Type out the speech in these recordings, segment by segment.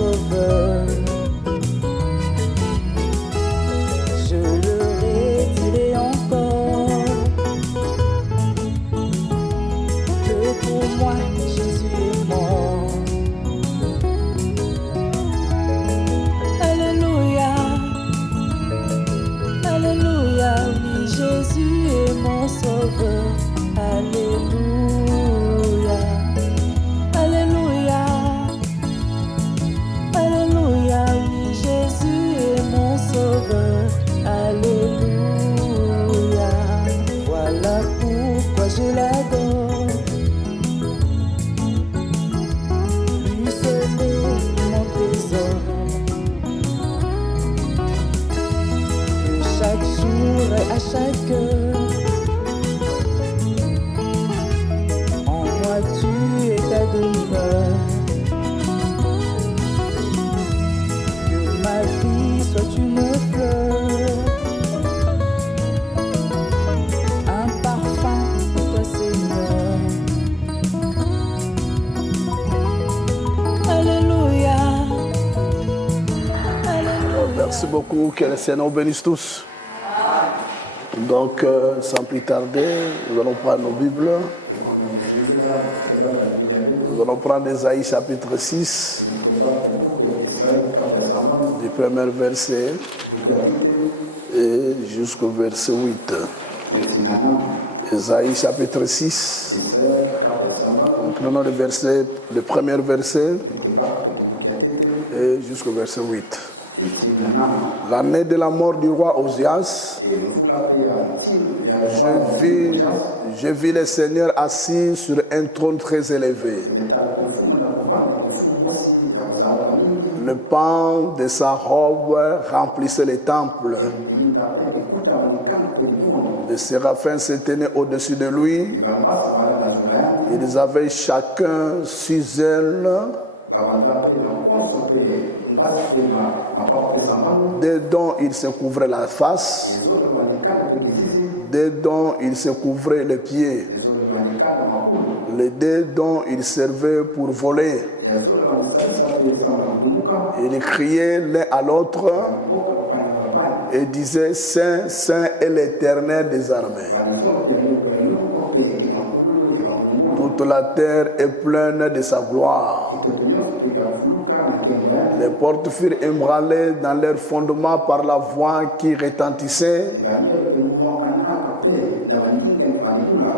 sauveur. Je le redirai encore, que pour moi Jésus est mort. Alléluia, Alléluia, oui Jésus est mon sauveur. Alléluia, Alléluia, Alléluia, oui Jésus est mon sauveur. Alléluia, voilà pourquoi je l'adore. Lui seul est mon trésor, que chaque jour et à chaque heure, en moi tu es ta demeure. Que ma vie soit une fleur, un parfum pour toi Seigneur. Alléluia, Alléluia. Merci beaucoup, que le Seigneur nous bénisse tous. Donc, sans plus tarder, nous allons prendre nos Bibles. Nous allons prendre Ésaïe chapitre 6, du premier verset et jusqu'au verset 8. Ésaïe chapitre 6, nous prenons le premier verset et jusqu'au verset 8. L'année de la mort du roi Osias, je vis le Seigneur assis sur un trône très élevé. Le pan de sa robe remplissait les temples. Les séraphins se tenaient au-dessus de lui. Ils avaient chacun 6 ailes. Dedans, il se couvrait la face. Dedans, il se couvrait les pieds. Les dedans, il servait pour voler. Ils criaient l'un à l'autre et disaient: Saint, Saint est l'Éternel des armées. Toute la terre est pleine de sa gloire. Les portes furent ébranlées dans leur fondement par la voix qui retentissait.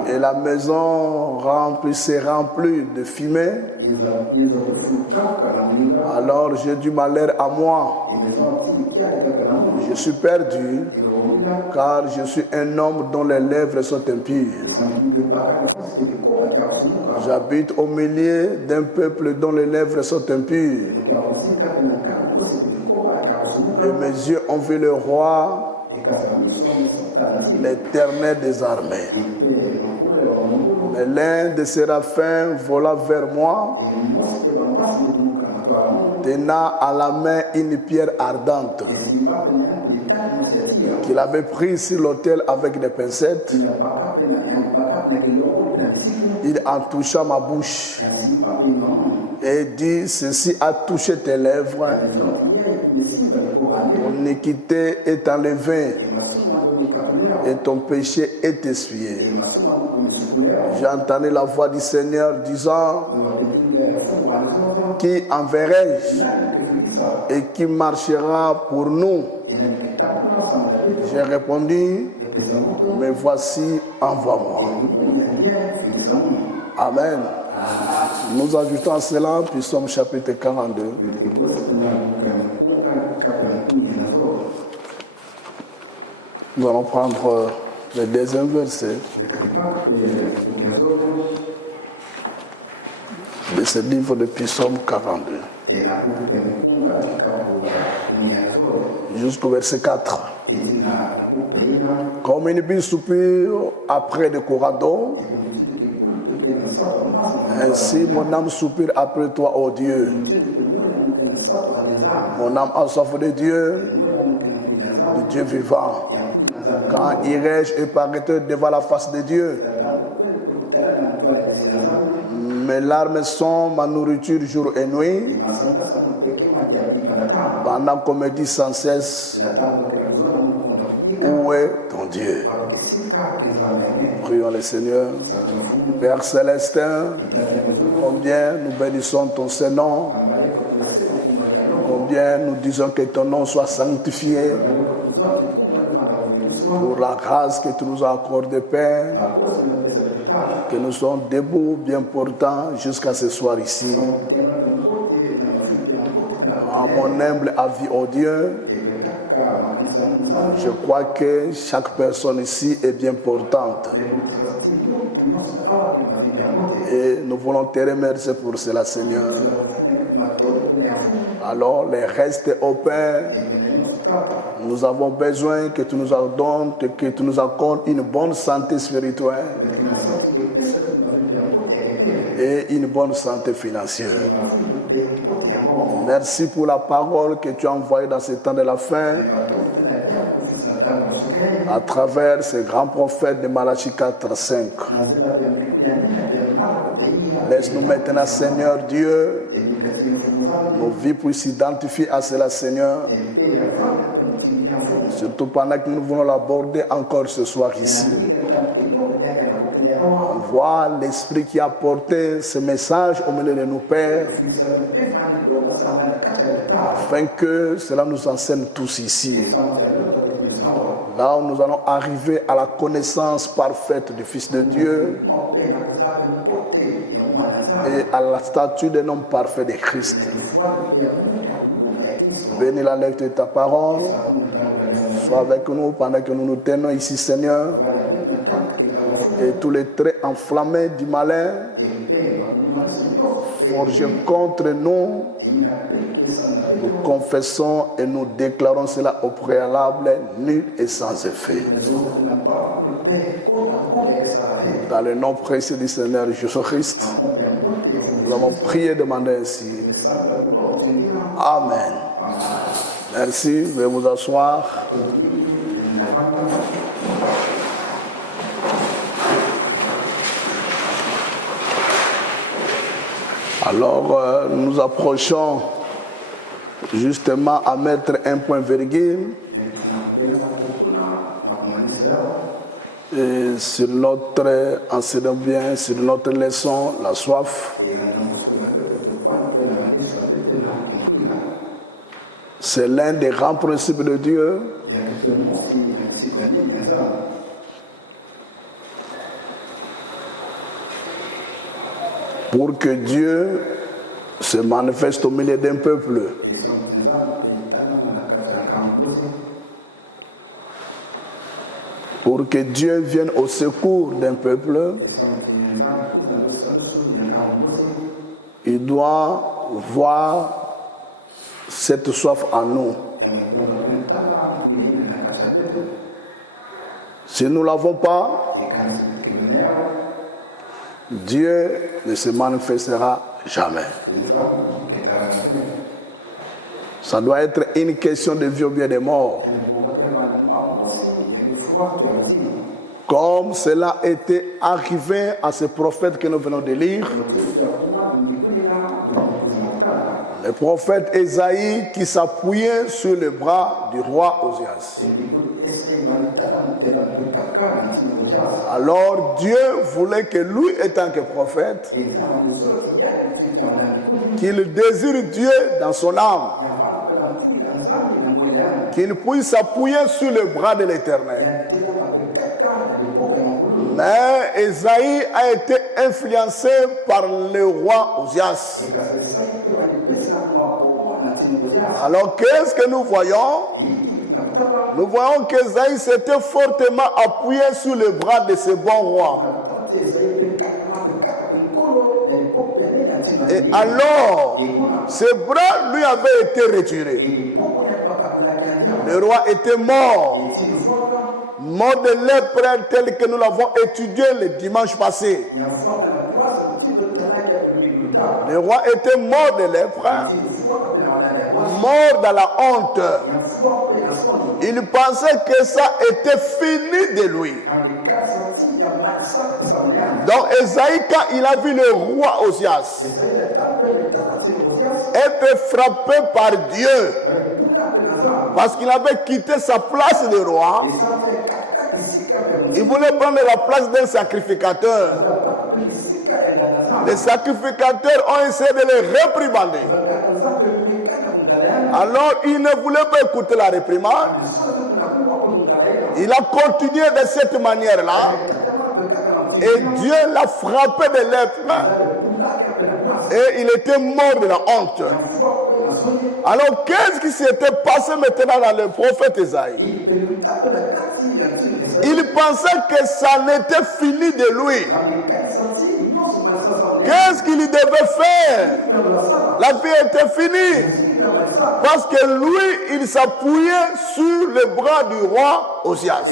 Et la maison s'est remplie de fumée. Alors j'ai du malheur à moi. Je suis perdu, car je suis un homme dont les lèvres sont impures. J'habite au milieu d'un peuple dont les lèvres sont impures. Et mes yeux ont vu le roi, l'Éternel des armées. Et l'un des séraphins vola vers moi, tenant à la main une pierre ardente qu'il avait prise sur l'autel avec des pincettes. Il en toucha ma bouche et dit: Ceci a touché tes lèvres, ton iniquité est enlevée et ton péché est essuyé. J'ai entendu la voix du Seigneur disant: Qui enverrai-je et qui marchera pour nous? J'ai répondu: Mais voici, envoie-moi. Amen. Nous ajoutons à cela Psaume chapitre 42. Nous allons prendre le deuxième verset de ce livre de Psaume 42. Jusqu'au verset 4. Comme une bille soupire après des courants d'eau, ainsi mon âme soupire après toi, ô Dieu. Mon âme a soif de Dieu, de Dieu vivant. Quand irai-je et paraître devant la face de Dieu? Mes larmes sont ma nourriture jour et nuit. Pendant qu'on me dit sans cesse, où est ton Dieu? Prions le Seigneur. Père Célestin, combien nous bénissons ton Saint-Nom, combien nous disons que ton nom soit sanctifié pour la grâce que tu nous as accordée, Père, que nous sommes debout, bien portants, jusqu'à ce soir ici. À mon humble avis, oh Dieu, je crois que chaque personne ici est bien portante. Et nous voulons te remercier pour cela, Seigneur. Alors, les restes au Père, nous avons besoin que tu nous donnes, que tu nous accordes une bonne santé spirituelle et une bonne santé financière. Merci pour la parole que tu as envoyée dans ce temps de la fin à travers ces grands prophètes de Malachie 4:5. Laisse-nous maintenant, Seigneur Dieu, nos vies puissent s'identifier à cela, Seigneur. Surtout pendant que nous voulons l'aborder encore ce soir ici. On voit l'Esprit qui a porté ce message au milieu de nos pères, afin que cela nous enseigne tous ici. Là où nous allons arriver à la connaissance parfaite du Fils de Dieu et à la statue d'un homme parfait de Christ. Bénis la lecture de ta parole. Sois avec nous pendant que nous nous tenons ici, Seigneur. Et tous les traits enflammés du malin forgés contre nous, nous confessons et nous déclarons cela au préalable, nul et sans effet. Dans le nom précieux du Seigneur Jésus-Christ, nous avons prié et demandé ainsi. Amen. Merci, veuillez vous asseoir. Alors, nous approchons justement à mettre un point virgule et sur notre enseignement bien, sur notre leçon, la soif. C'est l'un des grands principes de Dieu. Pour que Dieu se manifeste au milieu d'un peuple. Pour que Dieu vienne au secours d'un peuple, il doit voir cette soif en nous. Si nous ne l'avons pas, Dieu ne se manifestera jamais. Ça doit être une question de vie ou bien de mort. Comme cela était arrivé à ce prophète que nous venons de lire. Le prophète Ésaïe qui s'appuyait sur le bras du roi Osias. Alors Dieu voulait que lui, étant que prophète, qu'il désire Dieu dans son âme, qu'il puisse s'appuyer sur le bras de l'Éternel. Mais Ésaïe a été influencé par le roi Osias. Alors qu'est-ce que nous voyons? Nous voyons qu'Ésaïe s'était fortement appuyé sur le bras de ce bon roi. Et alors, ce bras lui avait été retiré. Le roi était mort. Mort de lèpre tel que nous l'avons étudié le dimanche passé. Le roi était mort de lèpre, mort dans la honte. Il pensait que ça était fini de lui. Donc Esaïe, quand il a vu le roi Osias être frappé par Dieu, parce qu'il avait quitté sa place de roi, il voulait prendre la place d'un sacrificateur. Les sacrificateurs ont essayé de le réprimander. Alors il ne voulait pas écouter la réprimande. Il a continué de cette manière-là. Et Dieu l'a frappé de lèpre. Et il était mort de la honte. Alors qu'est-ce qui s'était passé maintenant dans le prophète Esaïe? Il pensait que ça n'était fini de lui. Qu'est-ce qu'il devait faire? La vie était finie. Parce que lui, il s'appuyait sur le bras du roi Osias.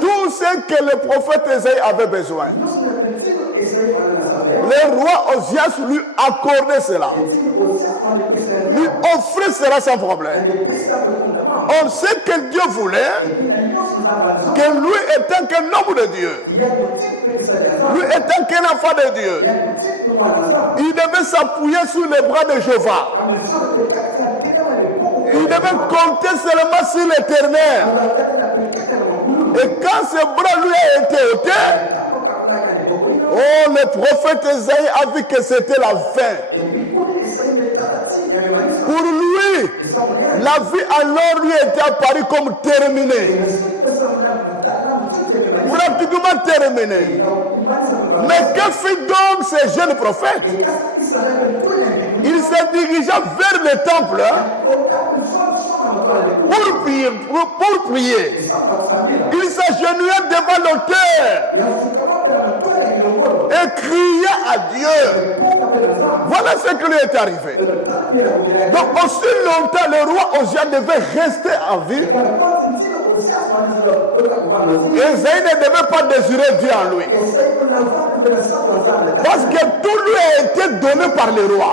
Tout ce que le prophète Esaïe avait besoin, le roi Osias lui accordait cela. Lui offrait cela sans problème. On sait que Dieu voulait que lui étant qu'un homme de Dieu, lui étant qu'un enfant de Dieu, il devait s'appuyer sur les bras de Jéhovah. Il devait compter seulement sur l'Éternel. Et quand ce bras lui a été ôté, oh, le prophète Esaïe a vu que c'était la fin. Pour lui, la vie alors lui était apparue comme terminée. Pratiquement terminée. Mais que fit donc ce jeune prophète? Il se dirigea vers le temple pour prier. Il s'agenouilla devant l'autel et criait à Dieu. Voilà ce qui lui est arrivé. Donc aussi longtemps le roi Osias devait rester en vie. Esaïe ne devait pas désirer Dieu en lui. Parce que tout lui a été donné par le roi.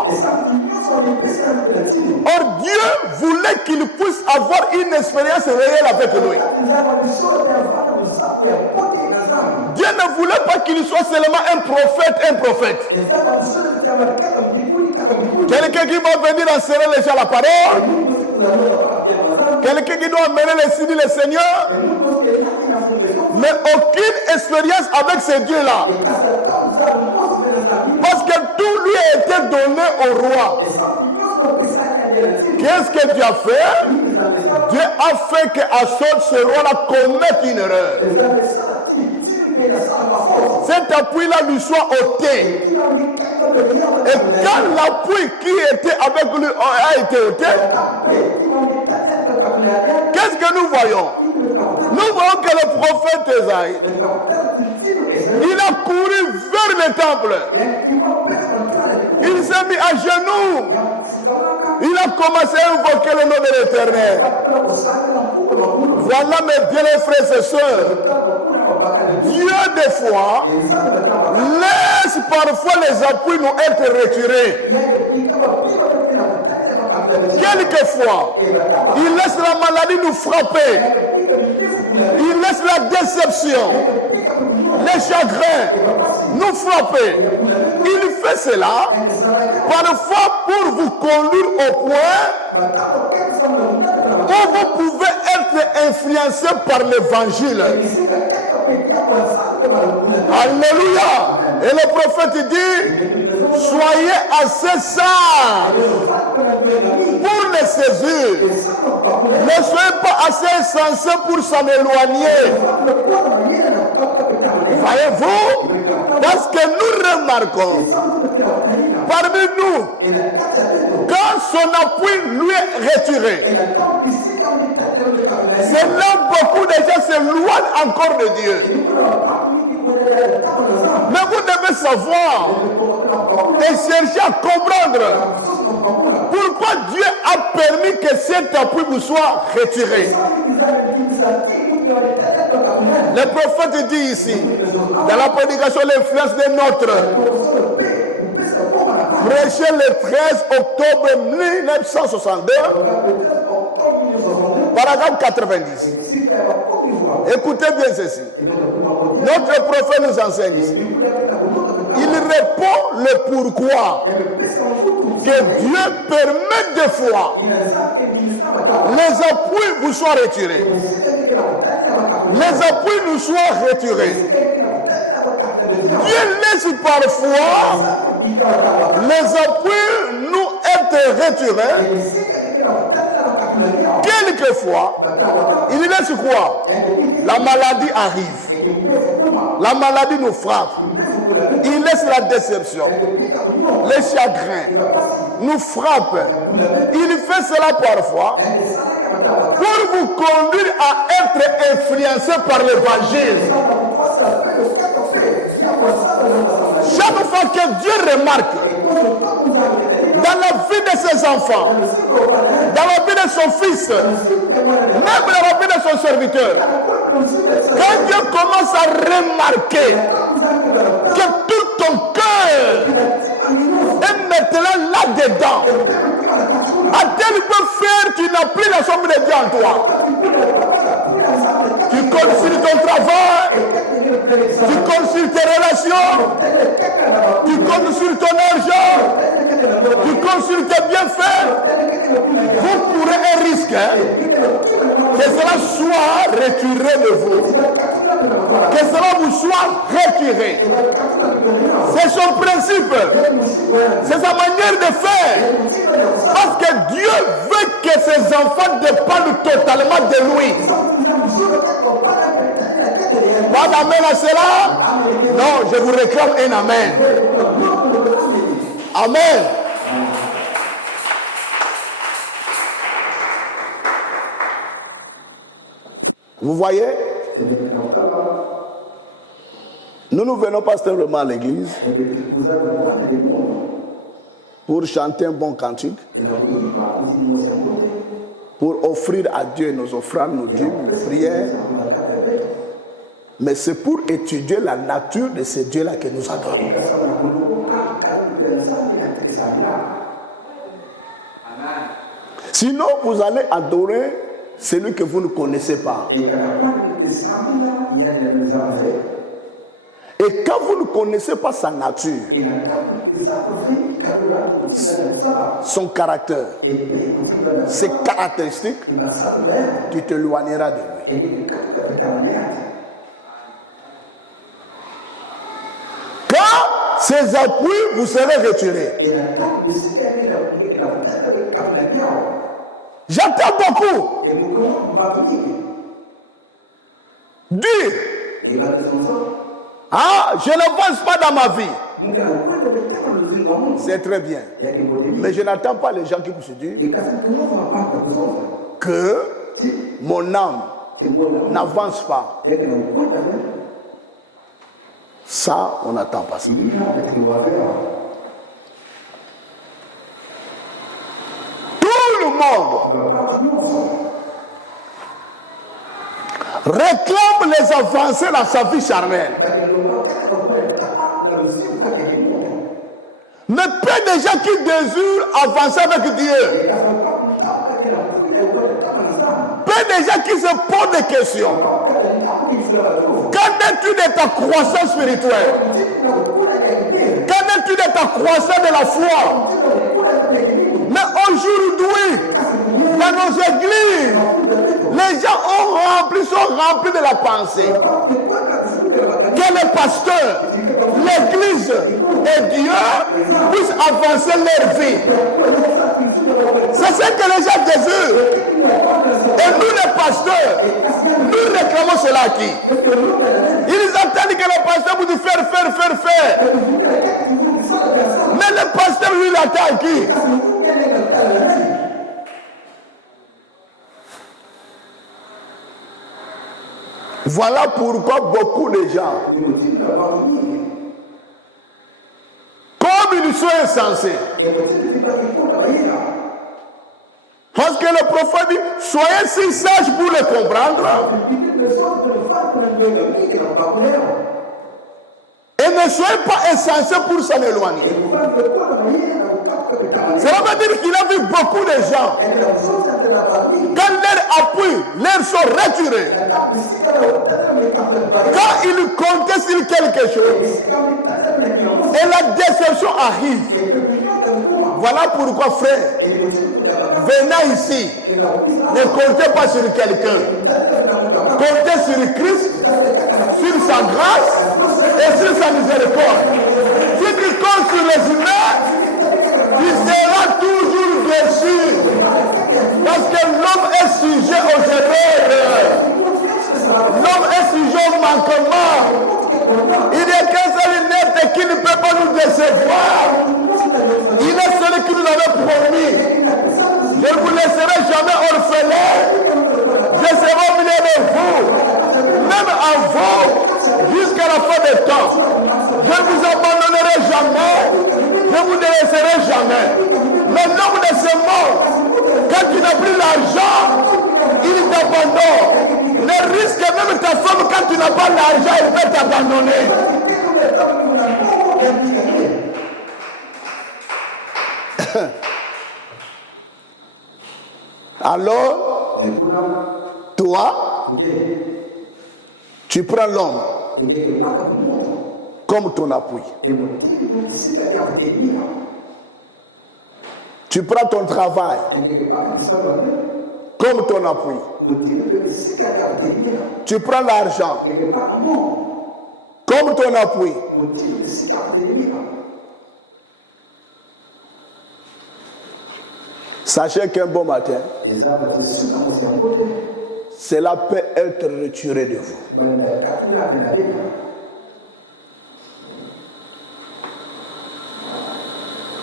Or Dieu voulait qu'il puisse avoir une expérience réelle avec lui. Dieu ne voulait pas qu'il soit seulement un prophète. Quelqu'un qui va venir enseigner les gens la parole. Quelqu'un qui doit amener les signes du Seigneur. Mais aucune expérience avec ce Dieu-là. Parce que tout lui a été donné au roi. Qu'est-ce que Dieu a fait? Dieu a fait qu'à ce roi-là commette une erreur. Cet appui-là lui soit ôté. Et quand l'appui qui était avec lui a été ôté, qu'est-ce que nous voyons? Nous voyons que le prophète Esaïe, il a couru vers le temple. Il s'est mis à genoux. Il a commencé à invoquer le nom de l'Éternel. Voilà mes bien frères et sœurs. Dieu des fois laisse parfois les appuis nous être retirés. Quelquefois, il laisse la maladie nous frapper. Il laisse la déception, les chagrins nous frapper. Il fait cela parfois pour vous conduire au point où vous pouvez être influencé par l'évangile. Alléluia. Et le prophète dit, soyez assez sages pour les saisir. Ne soyez pas assez insensés pour s'en éloigner. Voyez-vous, parce que nous remarquons parmi nous, quand son appui lui est retiré, c'est là beaucoup de gens s'éloignent encore de Dieu. Mais vous devez savoir et chercher à comprendre pourquoi Dieu a permis que cet appui vous soit retiré. Le prophète dit ici, dans la prédication, l'influence des nôtres, prêché le 13 octobre 1962, paragraphe 90. Écoutez bien ceci. Notre prophète nous enseigne ici. Il répond le pourquoi que Dieu permet des fois les appuis vous soient retirés. Les appuis nous soient retirés. Dieu laisse parfois les appuis nous être retirés. Quelquefois, il laisse quoi? La maladie arrive. La maladie nous frappe. Il laisse la déception. Les chagrins nous frappent. Il fait cela parfois pour vous conduire à être influencé par l'évangile. Chaque fois que Dieu remarque dans la vie de ses enfants, dans la vie de son fils, même dans la vie de son serviteur, quand Dieu commence à remarquer que tout ton cœur est maintenant là-dedans, à tel peut faire qu'il n'a plus la somme de Dieu en toi. Tu comptes sur ton travail, tu comptes sur tes relations, tu comptes sur ton argent, tu comptes sur tes bienfaits. Vous courez un risque que cela soit retiré de vous. Que cela vous soit retiré. C'est son principe. C'est sa manière de faire. Parce que Dieu veut que ses enfants dépendent totalement de lui. Pas d'amen à cela? Non, je vous réclame un amen. Amen. Vous voyez? Nous ne venons pas simplement à l'église pour chanter un bon cantique, pour offrir à Dieu nos offrandes, nos dîmes, nos prières, mais c'est pour étudier la nature de ce Dieu-là que nous adorons. Sinon, vous allez adorer celui que vous ne connaissez pas. Et quand vous ne connaissez pas sa nature, son caractère, ses caractéristiques, tu t'éloigneras de lui. Quand ces appuis vous serez retirés, j'entends beaucoup dire: ah, je n'avance pas dans ma vie. C'est très bien. Mais je n'attends pas les gens qui me se disent que mon âme n'avance pas. Ça, on n'attend pas ça. Tout le monde réclame les avancées dans sa vie charnelle. Mais peu de gens qui désirent avancer avec Dieu. Peu de gens qui se posent des questions. Qu'en est-il de ta croissance spirituelle? Qu'en est-il de ta croissance de la foi? Mais aujourd'hui, dans nos églises, les gens sont remplis de la pensée que le pasteur, l'église et Dieu puissent avancer leur vie. C'est ce que les gens désirent. Et nous, les pasteurs, nous réclamons cela à qui? Ils attendent que le pasteur vous dise faire. Mais le pasteur, lui, il attend à qui? Voilà pourquoi beaucoup de gens, comme ils sont insensés, parce que le prophète dit: soyez si sages pour le comprendre et ne soyez pas insensés pour s'en éloigner. Cela veut dire qu'il a vu beaucoup de gens. Quand leur appui, leur sont retirés. Quand il comptait sur quelque chose, et la déception arrive. Voilà pourquoi, frère, venez ici. Ne comptez pas sur quelqu'un. Comptez sur Christ, sur sa grâce et sur sa miséricorde. Si tu comptes sur les humains, tu seras toujours déçu. Parce que l'homme est sujet aux erreurs. L'homme est sujet au manquement. Il n'y a qu'un seul net qui ne peut pas nous décevoir. Il est celui qui nous avait promis. Je ne vous laisserai jamais orphelin. Je serai au milieu de vous. Même à vous, jusqu'à la fin des temps. Je ne vous abandonnerai jamais. Je ne vous délaisserai jamais. Mais l'homme de ce monde, quand tu n'as plus l'argent, il t'abandonne. Le risque est même ta femme, quand tu n'as pas l'argent, elle peut t'abandonner. Alors, toi, tu prends l'homme comme ton appui. Tu prends ton travail comme ton appui. Tu prends l'argent comme ton appui. Sachez qu'un bon matin, cela peut être retiré de vous.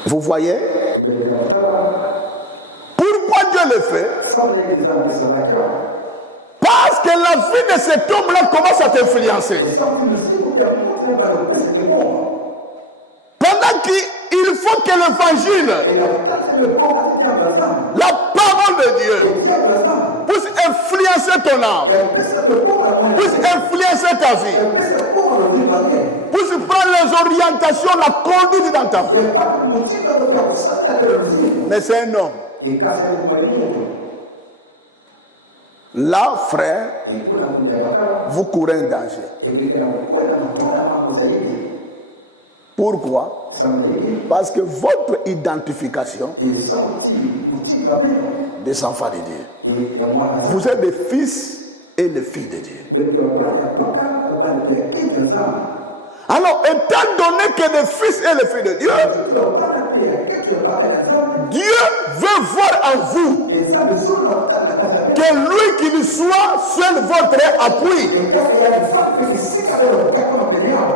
Vous voyez? Pourquoi Dieu le fait? Parce que la vie de cet homme-là commence à t'influencer. Pendant qu'il faut que l'évangile, la parole de Dieu, puisse influencer ton âme, puisse influencer ta vie, puisse prendre les orientations, la conduite dans ta vie. Mais c'est un homme. Là, frère, vous courez un danger. Pourquoi? Parce que votre identification des enfants de Dieu, vous êtes des fils et les filles de Dieu. Alors, étant donné que les fils et les filles de Dieu, Dieu veut voir en vous que lui qu'il soit seul votre appui.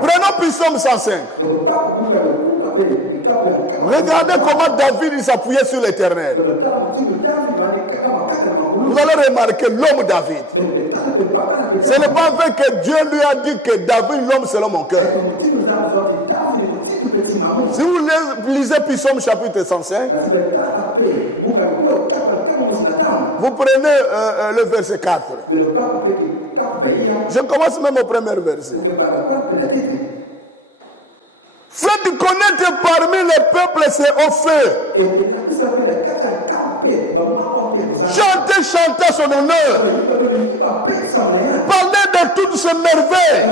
Prenons Psaume 105. Regardez comment David s'appuyait sur l'Éternel. Vous allez remarquer l'homme David. Ce n'est pas vrai que Dieu lui a dit que David, l'homme selon mon cœur. Si vous lisez Psaume chapitre 105, vous prenez le verset 4. Je commence même au premier verset. Faites connaître parmi les peuples ses hauts faits. Chantez, chantez son honneur. Parlez de toutes ses merveilles.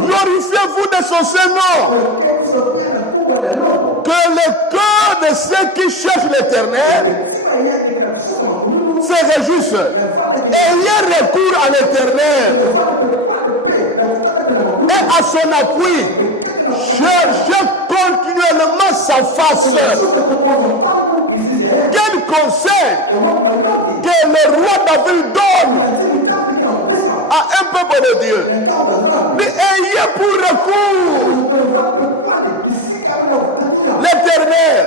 Glorifiez-vous de son Saint-Nom. Que le cœur de ceux qui cherchent l'Éternel se réjouisse. Ayez recours à l'Éternel et à son appui. Cherchez continuellement sa face. Quel conseil que le roi David donne à un peuple de Dieu. Mais ayez pour recours l'Éternel.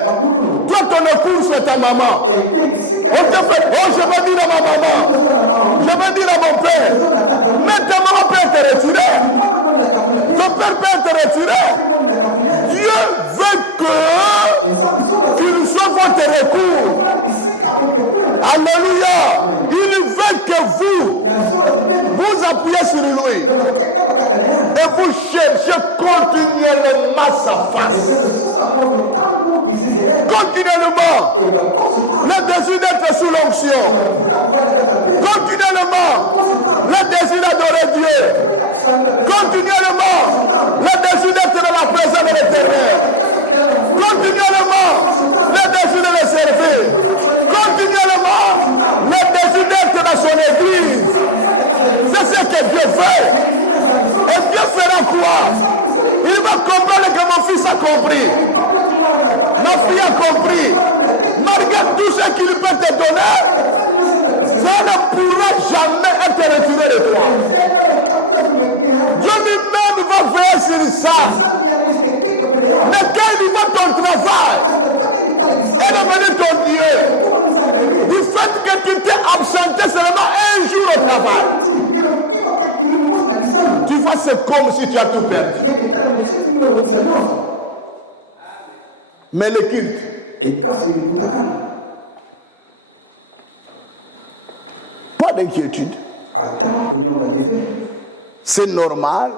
Toi, ton recours, c'est ta maman. On te fait, oh, je vais dire à ma maman, je vais dire à mon père, mais ta maman peut te retirer. Ton père peut te retirer. Dieu veut qu'il soit votre recours. Alléluia. Il veut que vous appuyez sur lui. Et vous cherchez continuellement sa face. Continuellement, le désir d'être sous l'onction. Continuellement, le désir d'adorer Dieu. Continuellement, le désir d'être dans la présence de l'Éternel. Continuellement, le désir de le servir. Continuellement, le désir d'être dans son église. C'est ce que Dieu fait. Et Dieu fera quoi? Il va comprendre que mon fils a compris. Ma fille a compris. Malgré tout ce qu'il peut te donner, ça ne pourra jamais être retiré de toi. Dieu lui-même va veiller sur ça. Mais quand il voit ton travail et devenu ton Dieu, du fait que tu t'es absenté seulement un jour au travail, tu vois, c'est comme si tu as tout perdu. Mais le culte, pas d'inquiétude. C'est normal.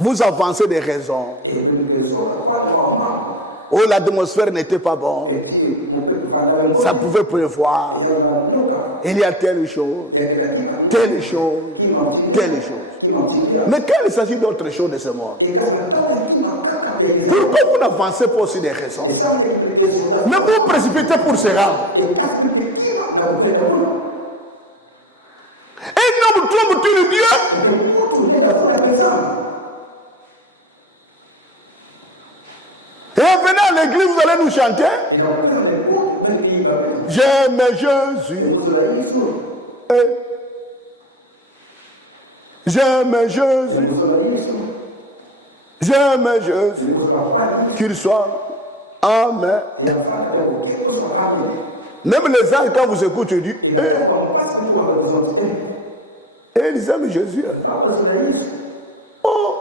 Vous avancez des raisons. Oh, l'atmosphère n'était pas bonne. Ça pouvait prévoir. Il y a telle chose, telle chose, telle chose. Mais quand il s'agit d'autre chose de ce monde, pourquoi vous n'avancez pas aussi des raisons? Mais vous vous précipitez pour se rendre. Un homme trompe-t-il Dieu? Et en venant à l'église, vous allez nous chanter. J'aime Jésus. J'aime Jésus. J'aime Jésus. Qu'il soit. Amen. Même les anges, quand vous écoutez, disent et ils aiment Jésus. Oh!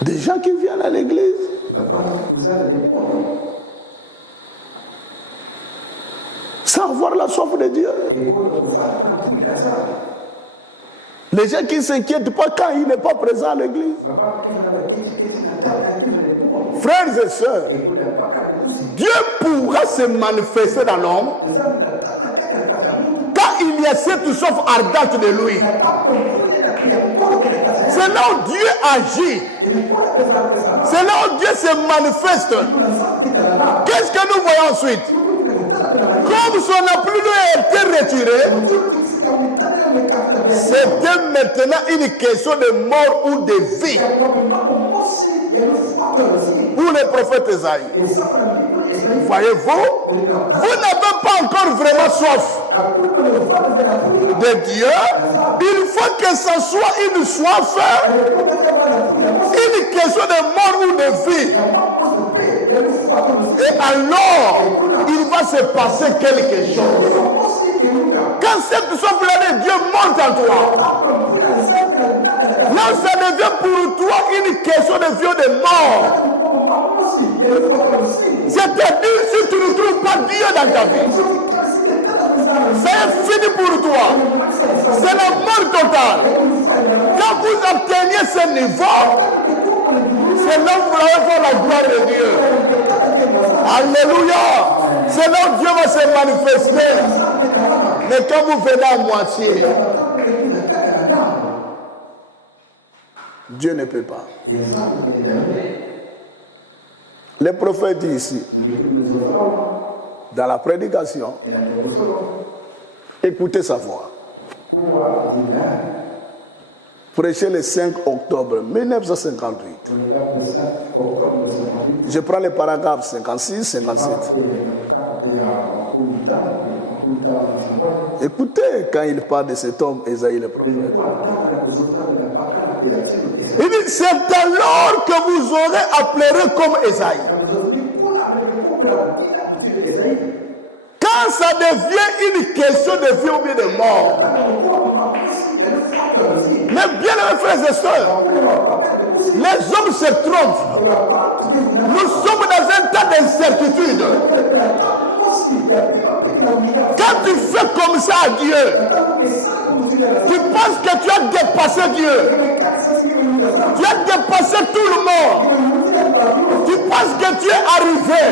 Des gens qui viennent à l'église. Sans avoir la soif de Dieu. Les gens qui ne s'inquiètent pas quand il n'est pas présent à l'église. Frères et sœurs, Dieu pourra se manifester dans l'homme quand il y a cette soif ardente de lui. C'est là où Dieu agit. C'est là où Dieu se manifeste. Qu'est-ce que nous voyons ensuite? Comme son appui a été retiré, c'était maintenant une question de mort ou de vie. Pour le prophète Esaïe. Voyez-vous, vous n'avez pas encore vraiment soif de Dieu. Il faut que ce soit une soif, une question de mort ou de vie. Et alors, il va se passer quelque chose. Quand cette soif-là de Dieu monte en toi, là ça devient pour toi une question de vie ou de mort. C'est-à-dire, si tu ne trouves pas Dieu dans ta vie, c'est fini pour toi. C'est la mort totale. Quand vous obteniez ce niveau, c'est là où vous allez voir la gloire de Dieu. Alléluia. C'est là où Dieu va se manifester. Mais quand vous venez à moitié, Dieu ne peut pas. Le prophète dit ici, dans la prédication, écoutez sa voix. Prêché le 5 octobre 1958. Je prends les paragraphes 56, 57. Écoutez quand il parle de cet homme, Esaïe le prophète. Il dit, c'est alors que vous aurez appelé comme Esaïe. Quand ça devient une question de vie ou bien de mort. Mais bien les frères et sœurs, les hommes se trompent. Nous sommes dans un tas d'incertitude. Quand tu fais comme ça à Dieu, tu penses que tu as dépassé Dieu. Tu as dépassé tout le monde. Tu penses que tu es arrivé.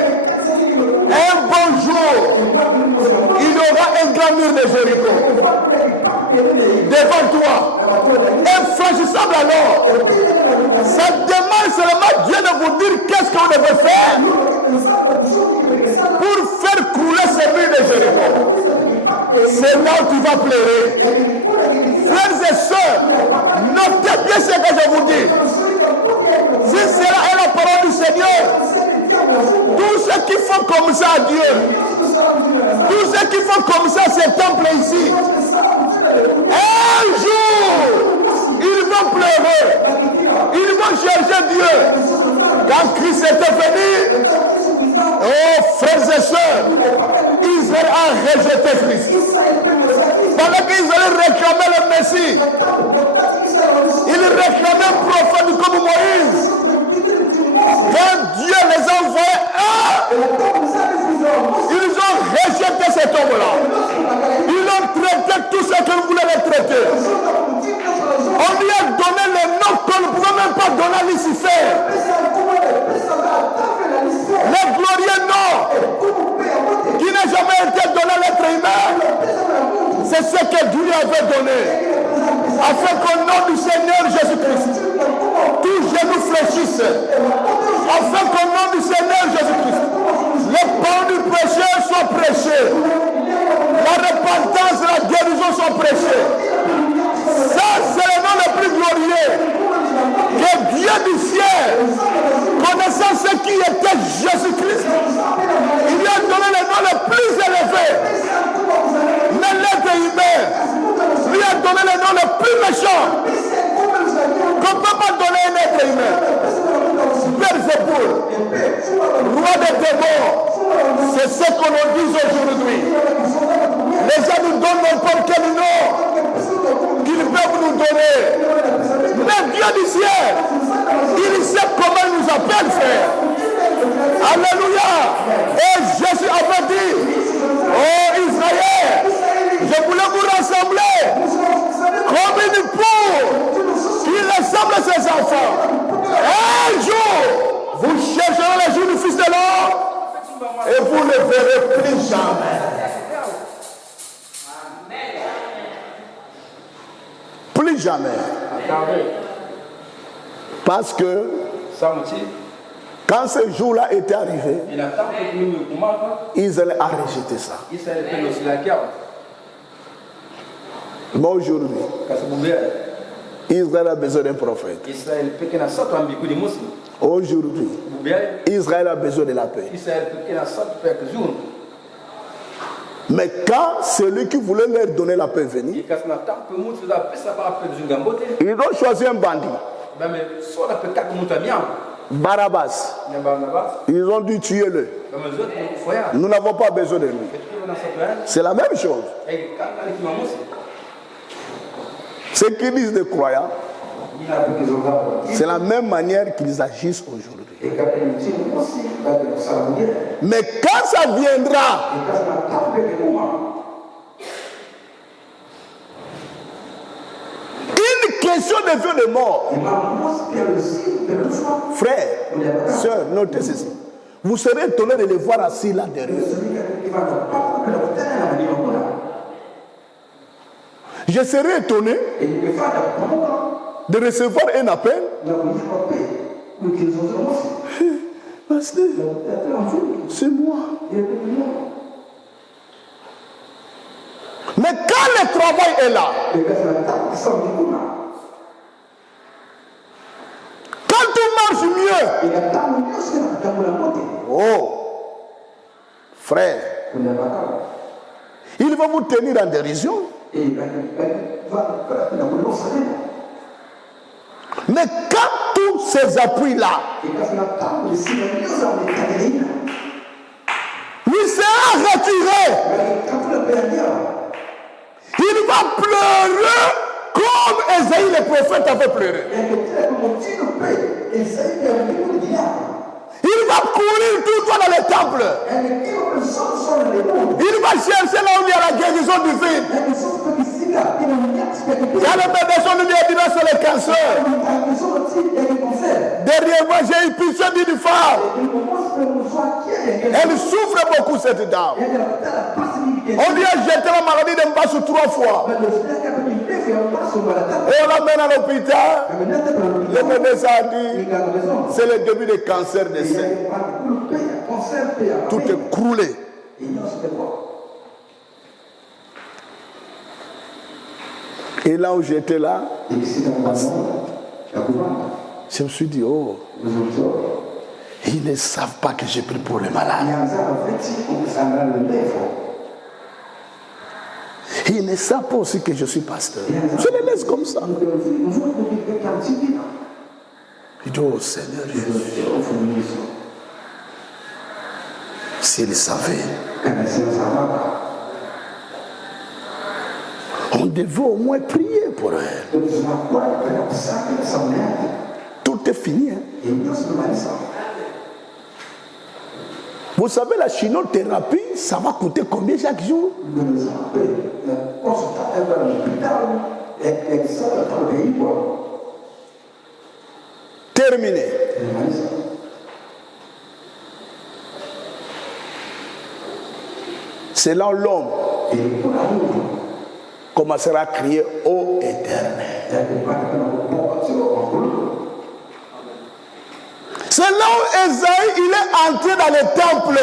Un bon jour, il y aura un grand mur de Jéricho devant toi. Infranchissable alors. Ça demande seulement Dieu de vous dire qu'est-ce qu'on devait faire pour faire couler ce mur de Jéricho. C'est là où tu vas pleurer. Frères et sœurs, notez bien ce que je vous dis. Si cela est la parole du Seigneur, tous ceux qui font comme ça à Dieu, tous ceux qui font comme ça à ce temple ici, un jour, ils vont pleurer, ils vont chercher Dieu. Quand Christ était venu, oh frères et sœurs, Israël a rejeté Christ. Pendant qu'Israël réclamait le Messie, il réclamait un prophète comme Moïse. Quand Dieu les a envoyés, ils ont rejeté cet homme-là. Ils ont traité tout ce qu'ils voulaient les traiter. On lui a donné le nom qu'on ne pouvait même pas donner à Lucifer. Le glorieux nom qui n'a jamais été donné à l'être humain. C'est ce que Dieu lui avait donné. Afin qu'au nom du Seigneur Jésus-Christ, tout genou fléchisse. Afin qu'au nom du Seigneur Jésus-Christ, les paroles du péché soient prêchées. La repentance et la guérison soient prêchées. Ça, c'est le nom le plus glorieux. Que Dieu du ciel, connaissant ce qui était Jésus-Christ, il lui a donné le nom le plus élevé. Mais l'être humain lui a donné le nom le plus méchant qu'on ne peut pas donner à un être humain. Belzéboul, roi des démons, c'est ce qu'on nous dit aujourd'hui. Les gens nous donnent n'importe quel nom qu'ils peuvent nous donner. Mais Dieu du ciel, il sait comment il nous appelle, frère. Alléluia. Et Jésus avait dit, oh Israël, je voulais vous rassembler comme une poule qui ressemble à ses enfants. Un jour, vous chercherez le jour du Fils de l'homme et vous ne verrez plus jamais. Plus jamais. Parce que quand ce jour-là était arrivé, Israël a rejeté ça. Mais aujourd'hui, Israël a besoin d'un prophète. Aujourd'hui, Israël a besoin de la paix. Mais quand celui qui voulait leur donner la paix venait, ils ont choisi un bandit. Barabbas. Ils ont dû tuer le. Nous n'avons pas besoin de lui. C'est la même chose. Ce qu'ils disent des croyants, c'est la même manière qu'ils agissent aujourd'hui. Mais quand ça viendra, une question de vie et de mort, frères, sœurs, notez ceci. Vous serez étonnés de les voir assis là derrière. Je serai étonné de recevoir un appel. Pasteur, c'est moi. Mais quand le travail est là, quand tout marche mieux, oh, frère, il va vous tenir en dérision. Mais quand tous ces appuis-là, lui sera retiré, il va pleurer comme Ésaïe le prophète avait pleuré. Il va courir tout droit dans le temple. Il va chercher là où il y a la guérison divine. Il y a le médecin de Dieu sur le cancer. Dernièrement, j'ai eu pitié d'une femme. Elle souffre beaucoup, cette dame. On lui a jeté la maladie de Mbassou 3 fois. Et on l'amène à l'hôpital. Le médecin a dit, c'est le début du cancer des seins. Tout est croulé. Et là où j'étais là, je me suis dit, oh, ils ne savent pas que j'ai pris pour le malade. Ils ne savent pas aussi que je suis pasteur. Je les laisse comme ça. Je dis, oh Seigneur Jésus, s'ils savaient, on devait au moins prier pour elle. Tout est fini. Hein? Vous savez, la chinothérapie, ça va coûter combien chaque jour? Terminé. C'est là où l'homme commencera à crier ô Éternel. C'est là où Esaïe il est entré dans le temple.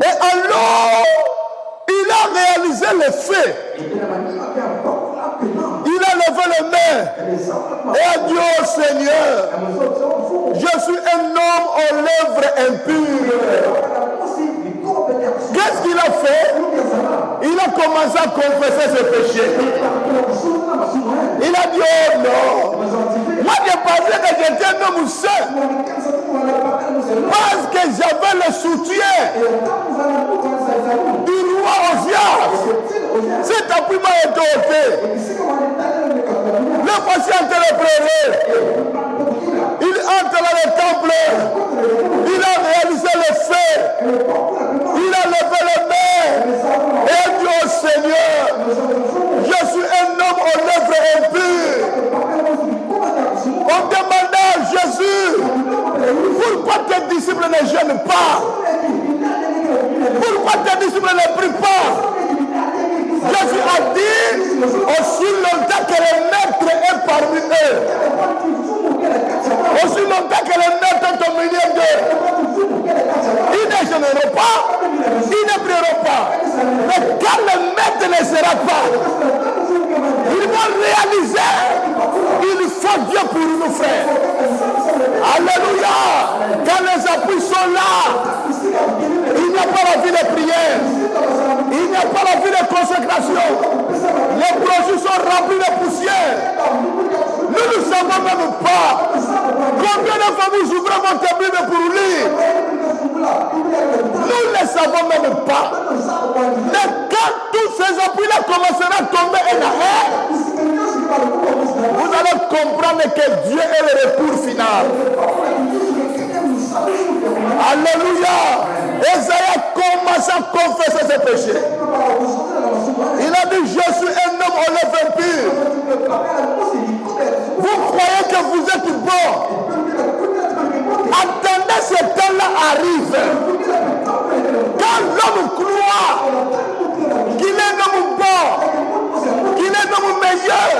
Et alors, il a réalisé le fait. Il a levé les mains et a dit oh Seigneur, je suis un homme aux lèvres impures. Qu'est-ce qu'il a fait? Il a commencé à confesser ses péchés. Il a dit oh non, moi je pensais que j'étais un homme saint parce que j'avais le soutien du roi Osias. Cet appui m'a été ôté. Le voici en train de pleurer. Il entre dans le temple. Il a réalisé le fait. Il a levé les mains. Et dit au Seigneur, je suis un homme aux lèvres impures. On demanda à Jésus, pourquoi tes disciples ne jeûnent pas? Pourquoi tes disciples ne prient pas? Jésus a dit, aussi longtemps que le maître est parmi eux, aussi longtemps que le maître est au milieu d'eux, ils ne jeûneront pas, ils ne prieront pas. Mais quand le maître ne sera pas, ils vont réaliser, il faut Dieu pour nous, frères. Alléluia. Quand les appuis sont là, il n'y a pas la vie de prière. Il n'y a pas la vie de consécration. Les projets sont remplis de poussière. Nous ne savons même pas combien de familles ouvraient votre Bible pour lire. Nous ne savons même pas. Mais quand tous ces appuis-là commenceront à tomber un à un, vous allez comprendre que Dieu est le recours final. Alléluia. Esaïe a commencé à confesser ses péchés. Il a dit, je suis un homme aux lèvres impures. Vous croyez que vous êtes bon. Attendez ce temps-là arrive. Quand l'homme croit qu'il est un homme bon, qu'il est un homme meilleur,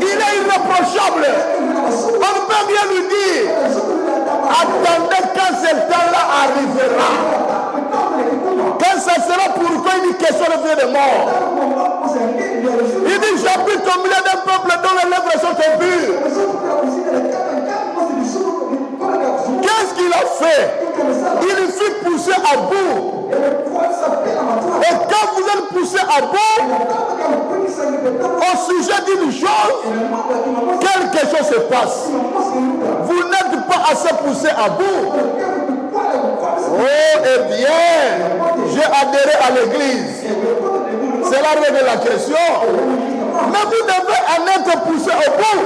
il est irréprochable, on peut bien lui dire, attendez quand ce temps-là arrivera. Quand ça sera pour toi une question de vie et de mort. Il dit, j'habite au milieu d'un peuple dont les lèvres sont impures. Qu'est-ce qu'il a fait? Il fit pousser à bout. Et quand vous êtes poussé à bout, au sujet d'une chose, quelque chose se passe. Vous n'êtes pas assez poussé à bout. Oh, eh bien, j'ai adhéré à l'église. C'est la règle de la question. Mais vous devez en être poussé au bout.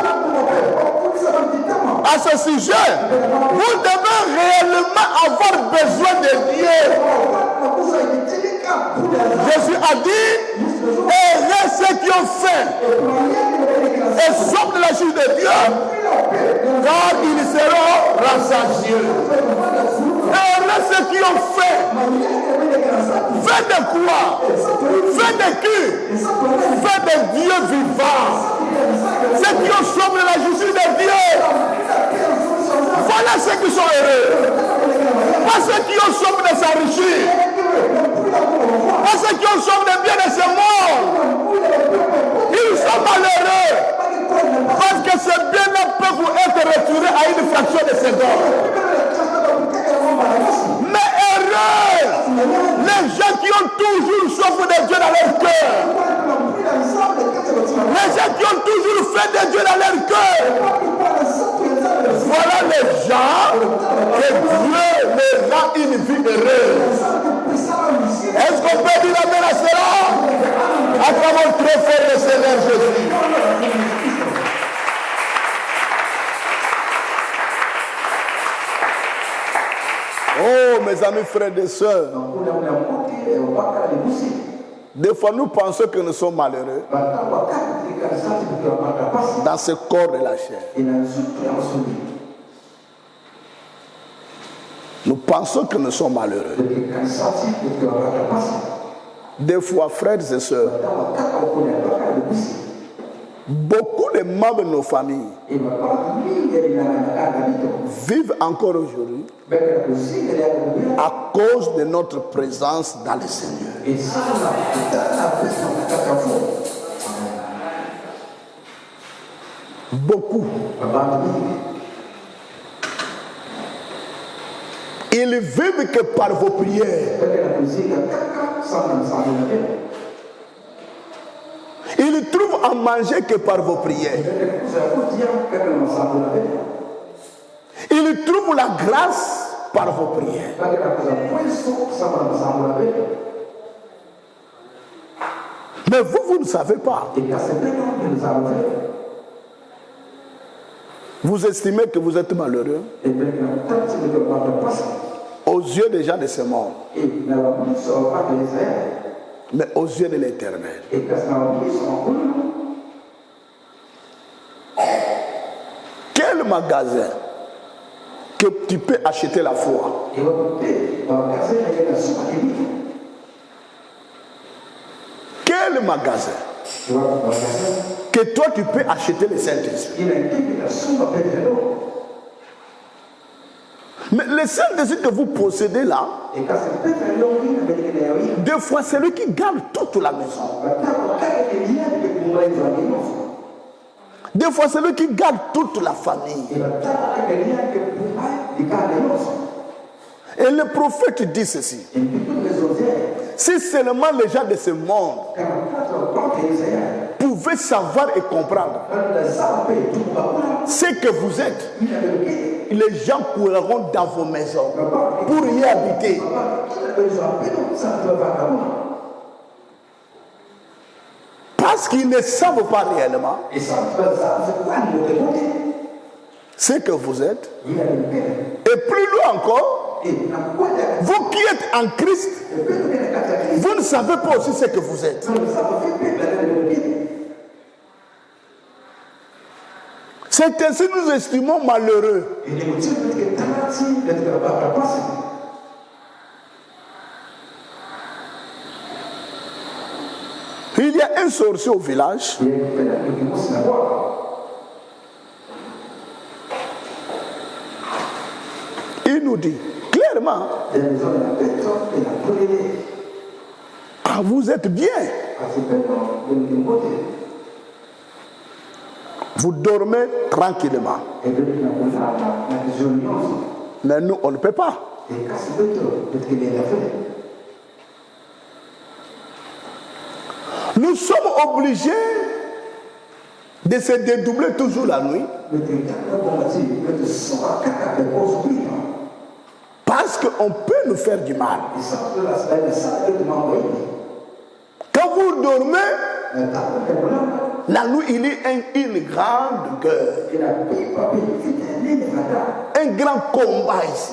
à ce sujet, vous devez réellement avoir besoin de Dieu. Jésus a dit, heureux ceux qui ont faim et soif de la justice de Dieu, car ils seront rassasiés. Heureux ceux qui ont faim. Faim de quoi? Faim de qui? Faim de Dieu vivant. Ceux qui ont soif de la justice de Dieu. Voilà ceux qui sont heureux. Pas ceux qui ont soif de s'enrichir. Pas ceux qui ont soif de bien de ce monde. Ils sont malheureux. Parce que ce bien-là peut vous être retiré à une fraction de seconde. Mais heureux les gens qui ont toujours soif de Dieu dans leur cœur. Les gens qui ont toujours fait de Dieu dans leur cœur. Voilà les gens que Dieu les rend une vie heureuse. Est-ce qu'on peut dire amen à cela? Acclamons très fort le Seigneur Jésus. Oh, mes amis, frères et sœurs, des fois nous pensons que nous sommes malheureux dans ce corps de la chair. Nous pensons que nous sommes malheureux. Des fois, frères et sœurs, beaucoup de membres de nos familles vivent encore aujourd'hui à cause de notre présence dans le Seigneur. Beaucoup. Ils vivent que par vos prières. Ils trouvent à manger que par vos prières. Ils trouvent la grâce par vos prières. Mais vous ne savez pas. Vous estimez que vous êtes malheureux aux yeux des gens de ce monde, mais aux yeux de l'Éternel. Quel magasin que tu peux acheter la foi? Quel magasin que toi tu peux acheter le Saint-Esprit? Mais le Saint-Esprit que vous possédez là, des fois c'est lui qui garde toute la maison. Des fois c'est lui qui garde toute la famille. Et le prophète dit ceci: si seulement les gens de ce monde pouvaient savoir et comprendre ce que vous êtes, les gens courront dans vos maisons pour y habiter. Parce qu'ils ne savent pas réellement ce que vous êtes. Et plus loin encore, vous qui êtes en Christ, vous ne savez pas aussi ce que vous êtes. C'est ainsi que nous estimons malheureux. Il y a un sorcier au village. Il nous dit clairement: ah, vous êtes bien. Vous dormez tranquillement. Mais nous, on ne peut pas. Nous sommes obligés de se dédoubler toujours la nuit. Parce qu'on peut nous faire du mal. Quand vous dormez, La nuit, il y a une grande guerre. Un grand combat ici.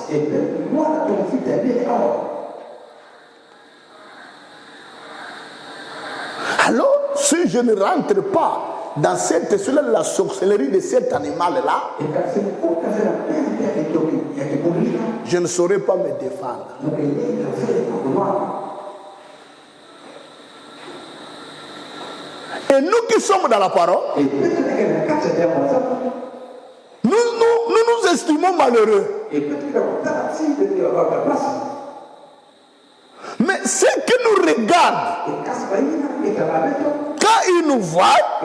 Alors, si je ne rentre pas dans la sorcellerie de cet animal-là, je ne saurais pas me défendre. Et nous qui sommes dans la parole, nous estimons malheureux. Mais ceux qui nous regardent, quand ils nous voient,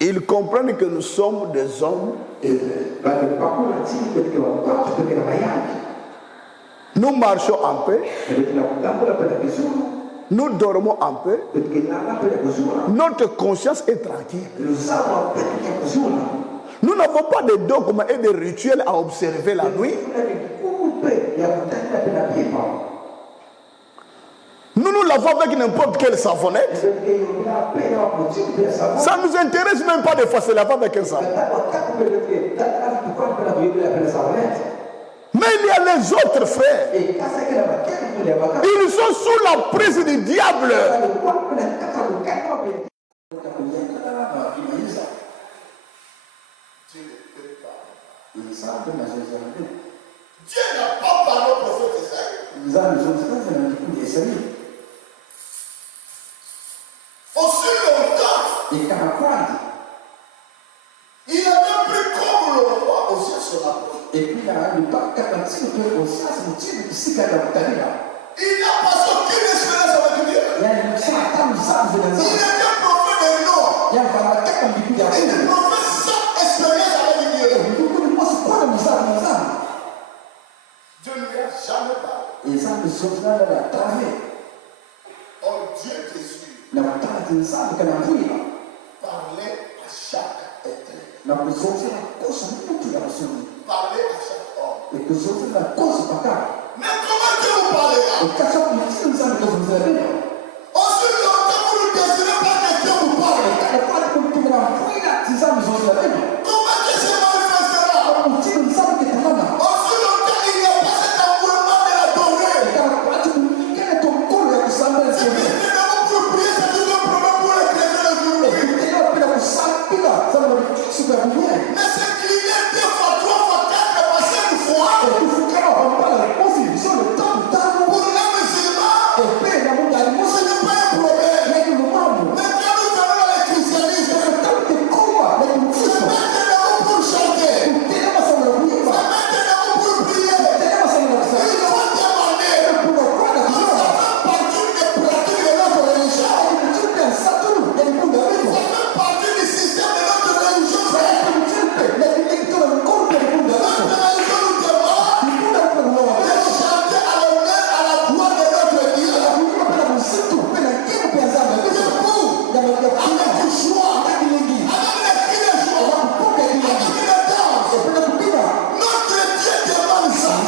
ils comprennent que nous sommes des hommes. Nous marchons en paix. Nous dormons en paix. Notre conscience est tranquille. Nous n'avons pas de dogmes et de rituels à observer la nuit. Nous l'avons avec n'importe quelle savonnette. Ça ne nous intéresse même pas de faire cela avec un savon. Mais il y a les autres frères. Ils sont sous la prise du diable. Dieu n'a pas parlé au prophète Isaïe. Aussi longtemps, il avait pris comme le roi au ciel sur la porte. Et puis il n'a pas aucune espérance avec Dieu. Il était prophète de nom. Il était prophète sans espérance avec Dieu. Dieu ne lui a jamais parlé. Oh Dieu Jésus parlait à chaque être. Parler à chaque homme. Mais comment Dieu vous parlera? Aussi longtemps vous ne désirez pas que Dieu vous parle. Comment Dieu se manifestera? Aussi longtemps il n'y a pas cet engouement de la dorée. C'est évidemment pour prier, c'est tout un problème pour les chrétiens aujourd'hui. Mais c'est cliner 2 fois, 3 fois, 4 passer une fois. Pour les musulmans, ce n'est pas un problème. Mais quand nous allons dans le christianisme, c'est maintenant pour chanter. C'est maintenant pour prier. Il faut demander. Ça fait partie des pratiques de notre religion. Ça fait partie du système de notre religion. Notre religion nous demande de chanter à l'honneur, à la gloire de notre Dieu. Avec du choix, avec les cris de joie, avec les danses. Notre Dieu demande ça. Les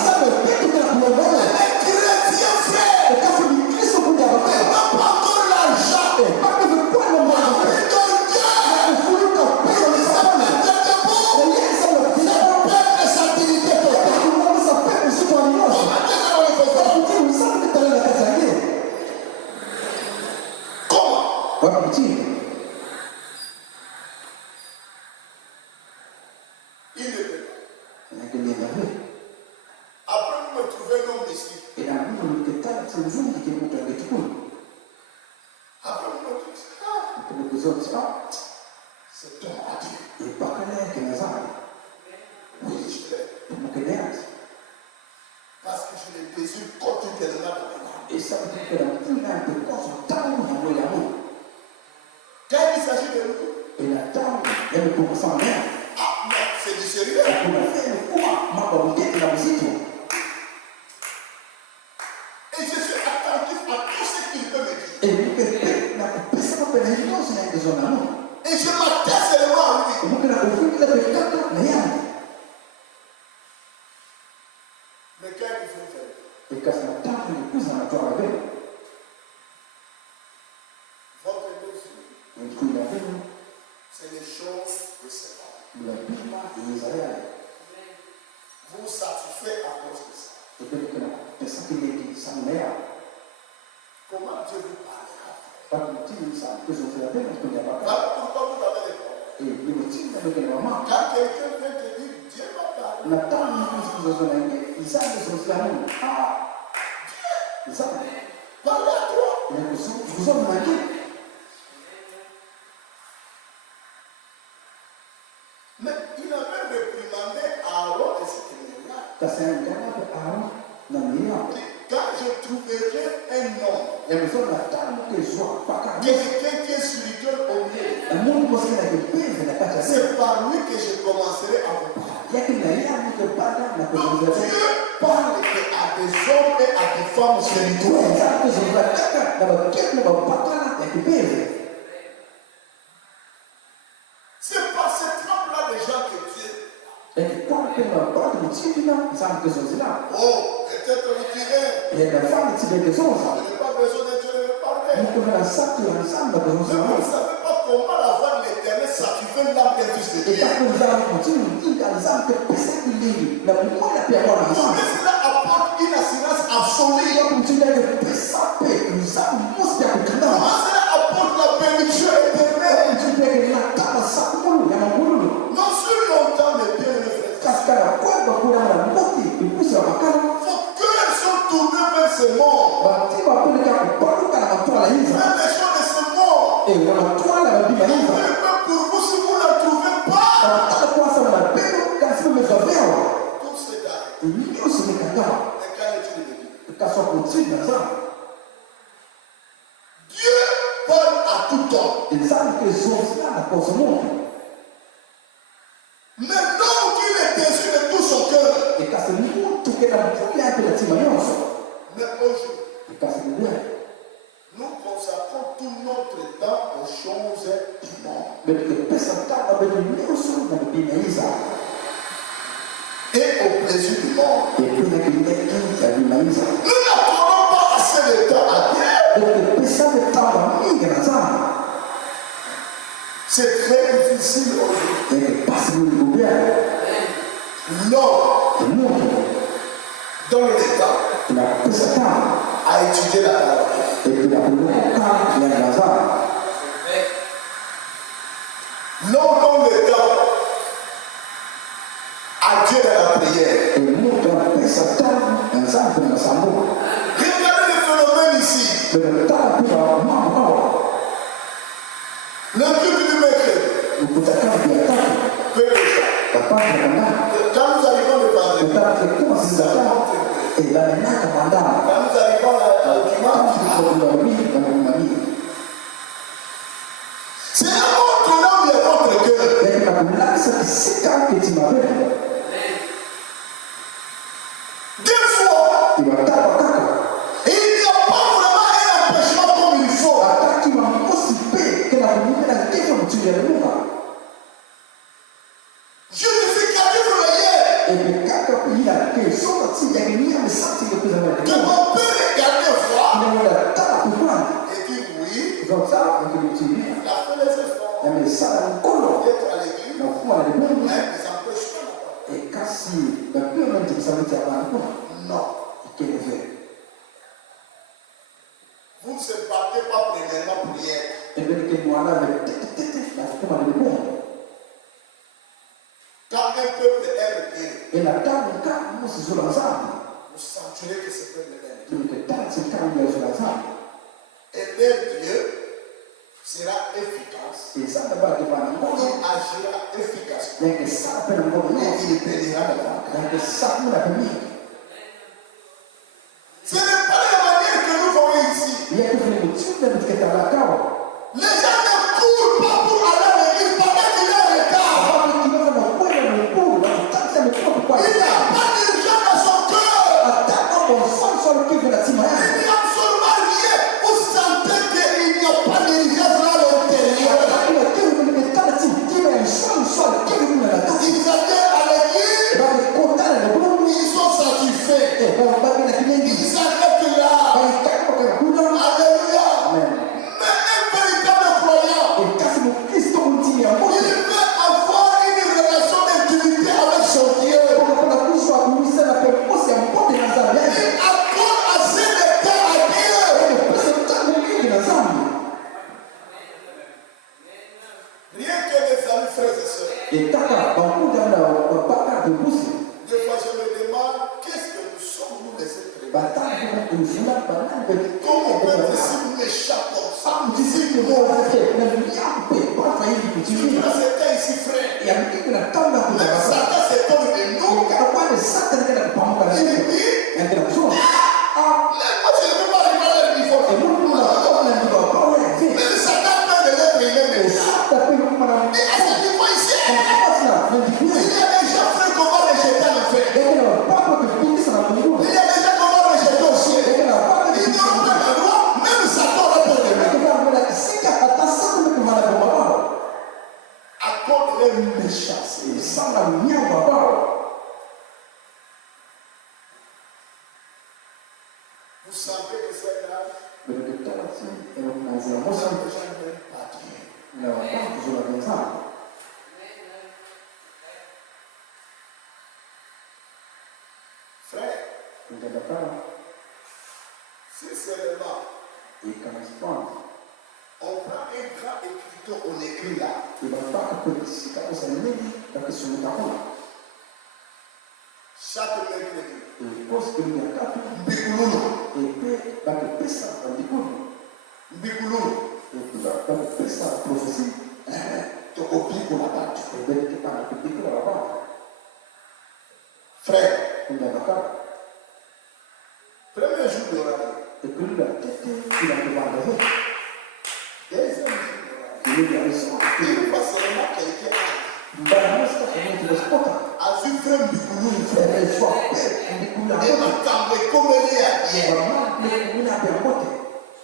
chrétiens frères, pas encore l'argent. Après, vous me trouvez un homme ici. Après, vous me dites, c'est ton Dieu. Oui, je l'aime. Parce que je le désire quotidiennement dans mes âmes. Quand il s'agit de nous, ah, mais c'est du sérieux. Et je suis attentif à tout ce qu'il peut me dire. Et je m'attends seulement à lui. Mais quand il faut faire, votre C'est les choses de ce monde. Vous satisfait à cause de ça. Comment Dieu vous parlera? Voilà pourquoi vous avez des problèmes. Quand quelqu'un vient te dire Dieu m'a parlé. Parlez à toi. Mais il avait réprimandé Aaron et ses témoignages. Quand je trouverai un homme, quelqu'un qui est spirituel au mieux, c'est par lui que je commencerai à vous parler. Dieu parle à des hommes et à des femmes spirituelles. C'est par cette trempe-là des gens que Dieu. Oh, peut-être vous direz, je n'ai pas besoin de Dieu de me parler. Mais vous ne savez pas comment la voix de l'Éternel satisfait l'âme des fils de Dieu. Mais cela apporte une assurance absolue. Comment cela apporte la bénédiction éternelle. Non sur longtemps, mes bien-aimés frères. Vos cœurs sont tournés vers ce monde. Vers les choses de ce monde. Pour vous, si vous ne la trouvez pas, tout s'est arrêté. Et qu'en est-il de Dieu? Dieu parle à tout homme. Mais l'homme qui est déçu de tout son cœur. Mais aujourd'hui, nous consacrons tout notre temps aux choses du monde. Et au plaisir du monde. Nous n'accordons pas assez de temps à Dieu. C'est très difficile aujourd'hui. L'homme dans l'État a étudié la parole. L'homme dans l'État a Dieu dans la prière. Regardez le phénomène ici. Le culte du mercredi. Quand nous arrivons le vendredi, quand nous arrivons au dimanche, c'est la montre là où il y a votre cœur. Des fois, il n'y a pas vraiment un empêchement comme il faut. Justificatif réel. Que mon père regarde voir et dit oui, il a fait les efforts d'être à l'église, mais il ne s'empêche pas. Non. Vous ne se battez pas premièrement pour y être. Quand un peuple est retiré, vous sentirez que ce peuple est retiré. Et leur Dieu sera efficace. Il agira efficacement. Et il bénira le vent. Ce n'est pas la manière que nous voyons ici. Les gens ne courent pas pour aller à l'église pendant qu'il est en retard. Il n'y a pas d'urgence dans son cœur. Il n'y a absolument rien. Vous sentez qu'il n'y a pas d'urgence dans l'intérieur. Ils allaient à l'église. Ils sont satisfaits. Ils s'arrêtent là. Alléluia. Mais un véritable croyant Frère, si seulement on prend un grand écriteau, on écrit là. Chaque mercredi. Mbikulunu. Mbikulunu. Frère, premier jour de l'orateur. Deuxième jour de l'orateur. Il va seulement quelqu'un a vu frère Mbikulunu, frère. Et ma table comme elle est à bien.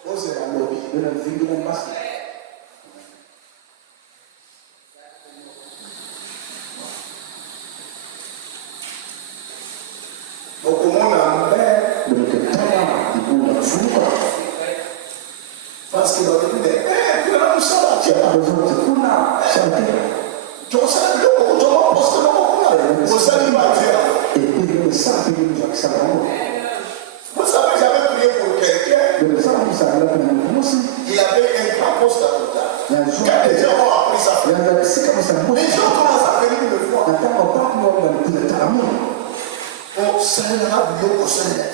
Oh, c'est la lobby. Donc, comment on a parce que dans le but, vous savez, j'avais prié pour quelqu'un. Il avait un grand poste à côté. Quand les gens ont appris ça, les gens commencent à venir me voir. Oh, ça n'a pas de l'eau, ça n'a pas de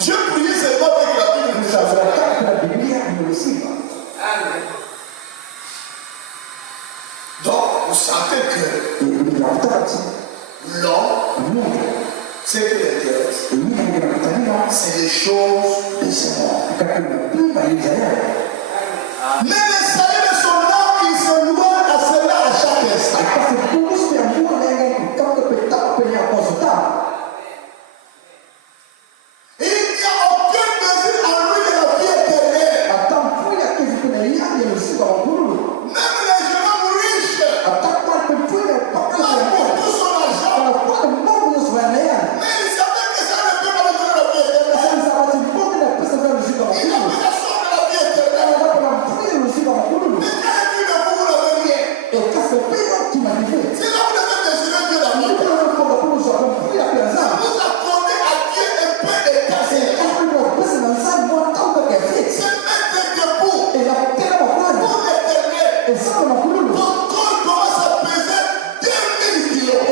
je priais seulement avec la Bible. Donc, vous sentez que l'homme, ce qui l'intéresse, c'est les choses de ce monde. Mais les saluts de son âme, il se loin à cela à chaque instant. Il n'y a aucun désir en lui de la vie éternelle. Même les jeunes riches, la pour tout son argent. Mais il savait que ça ne peut pas lui donner la vie éternelle. Il a pris la sorte de la vie éternelle. Mais quand il dit de vous, vous n'avez rien. C'est là où vous devez désirer Dieu d'abord. Vous accordez à Dieu un peu d'étincelle. C'est mettre debout pour l'éternel. Ton corps commence à peser 2000 kilos.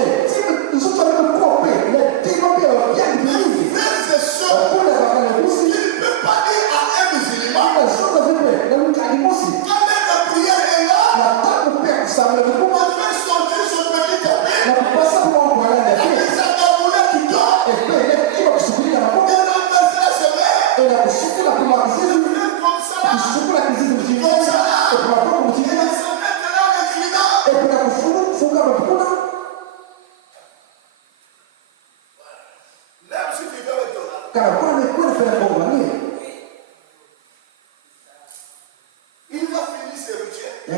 Frères et sœurs, il ne peut pas dire à un musulman, quand même la prière est là, on fait sortir son petit tapis, avec sa cagoulette qui dort, et l'enverser la semaine, comme ça, et se mettre là en inclinant. Même si tu veux le donner, il va finir ses rituels. Il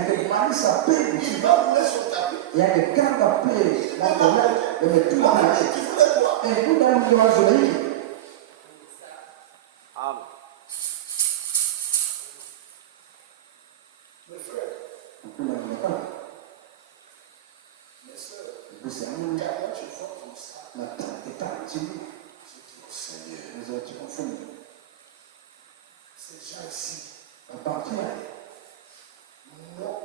va rouler son tapis. Tu voulais quoi? Mes frères, mes soeurs, quand moi tu vois comme ça, je dis au Seigneur, ces gens ici n'ont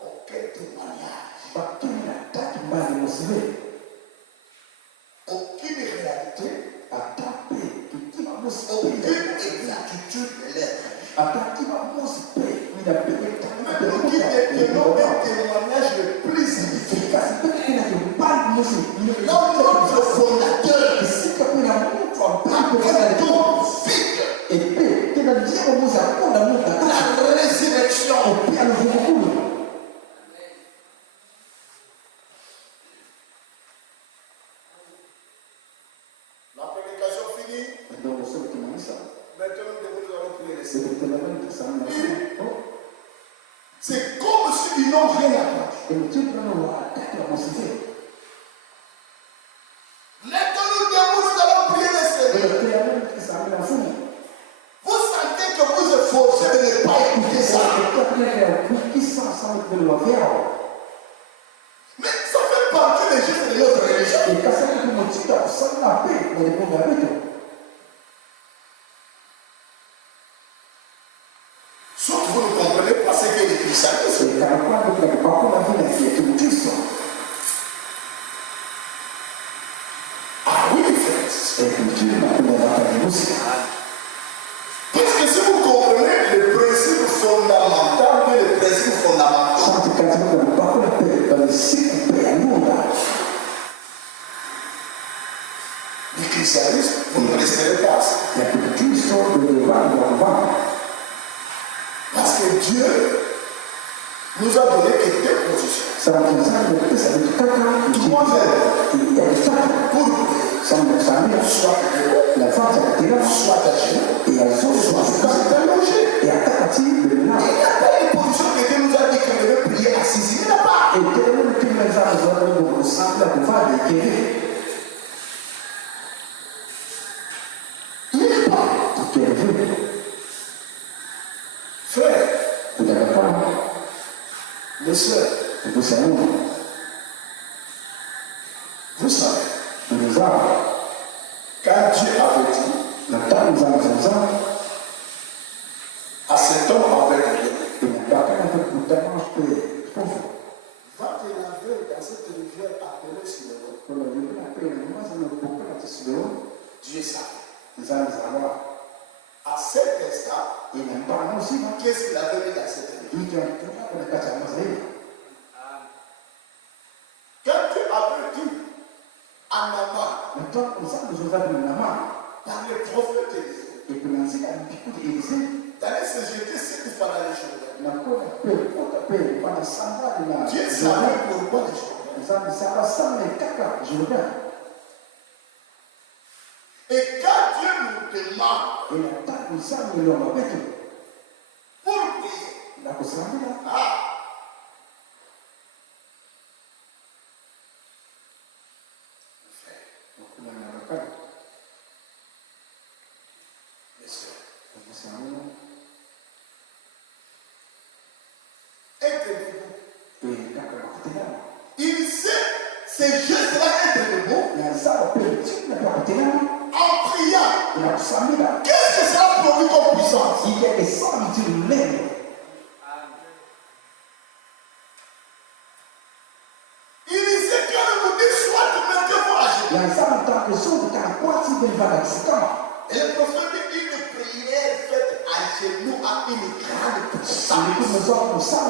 aucun témoignage, aucune réalité, aucune exactitude de l'être. Même qui détenons un témoignage le plus significatif. Notre fondateur a tout vide. La résurrection. La prédication finie. Maintenant, nous allons prier les c'est comme si ils n'ont rien à faire. partie des gestes de notre religion. Et quand ça nous motive à s'en appeler dans les programmes, Sauf que vous ne comprenez pas ce qu'est le christianisme. c'est quand même pas qu'on a vu la fête de Christ. Ah oui, frère. Et que Dieu m'a donné la parole aussi. Parce que si vous comprenez le principe fondamental, mais le principe fondamental Sans que quand tu ne pas qu'on appelle dans le cycle périmètre, du christianisme, vous ne resterez pas. il y a que Christ de devant. Parce que Dieu nous a donné que deux positions. Ça va faire ça, mais ça veut dire quelqu'un Trois ailes. il y a des femmes. Pour Sans le famille, soit la femme, c'est la soit à genoux, et elles sont soit allongé. et à partir de là, Il n'y a pas de position que Dieu nous a dit qu'on devait prier assis. Il n'y en a pas. et dès le plus les femmes ont le sang, la pouvoir de guérir. Il n'y a pas. Tu as vu, Frère, vous n'avez pas, mes soeurs, vous savez, vous savez, nous avons, quand Dieu avait dit le temps nous avons fait ça, à cet homme avec lui, et nous n'avons pas fait pour tellement pauvre. va te laver dans cette rivière appelée Siloé. Pour le début, la paix, nous avons beaucoup de Siloé, Dieu savait. nous allons avoir, À cet instant, et même pas nous aussi, qu'est-ce qu'il avait mis dans cette rivière? il y a un peu de cas à nous. Quand Dieu avait dit à Naaman, Maintenant, nous avons besoin de maman, par le prophète Élisée, et que nous avons beaucoup d'Élysée. d'aller se jeter ce qu'il fallait les choses. Dieu Dieu savait pourquoi les choses. Et quand Dieu nous demande pour prier, ah, mes soeurs, être debout. Il sait ces gestes-là être debout en priant. Qu'est-ce que ça produit comme puissance? Il sait quand vous dites soit tu mets que vous agir. Et le prophète dit une prière faite à genoux a une grande puissance.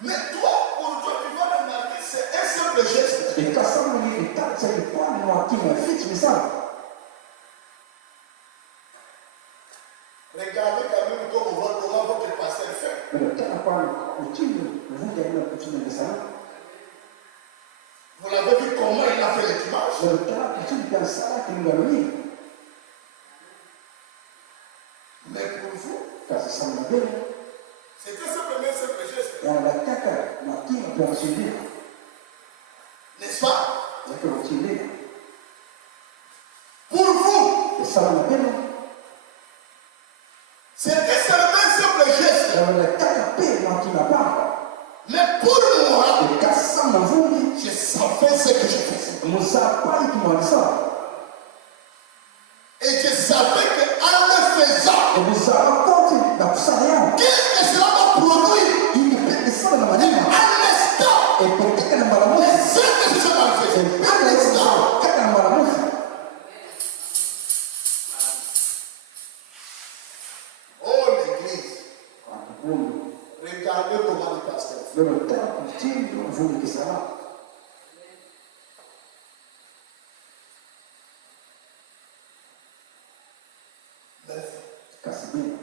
Mais toi, pour toi, tu vas remarquer, c'est un simple geste. Et quand ça me dit, c'est le point noir qui m'a fait, mais ça. Regardez quand même comment votre pasteur fait. Mais le temps à quoi vous avez la coutume de ça. Vous l'avez vu comment il a fait les dimanches? Mais le temps à coutume de ça qui nous a mis. Mais pour vous, Parce que ça m'a dit. c'était simplement un simple geste. Et on a caca, ma qui m'a poursuivi. N'est-ce pas? C'est que vous tirez. Pour vous, Et ça m'a dit. c'était seulement un simple geste. Et on a caca, moi qui m'a pas. Mais pour moi, Et quand ça m'a voulu, je savais ce que je faisais. mon sapin qui m'a dit ça. Et je savais qu'en le faisant, Et vous avez compris, dans ça rien. qu'est-ce que cela va produire? Il ne peut que ça de la manière. Un instant, Et peut-être que dans la les ce que je manifeste, un instant. Oh l'église, regardez comment le pasteur fait. Le temps continue, vous que ça va. Casse bien.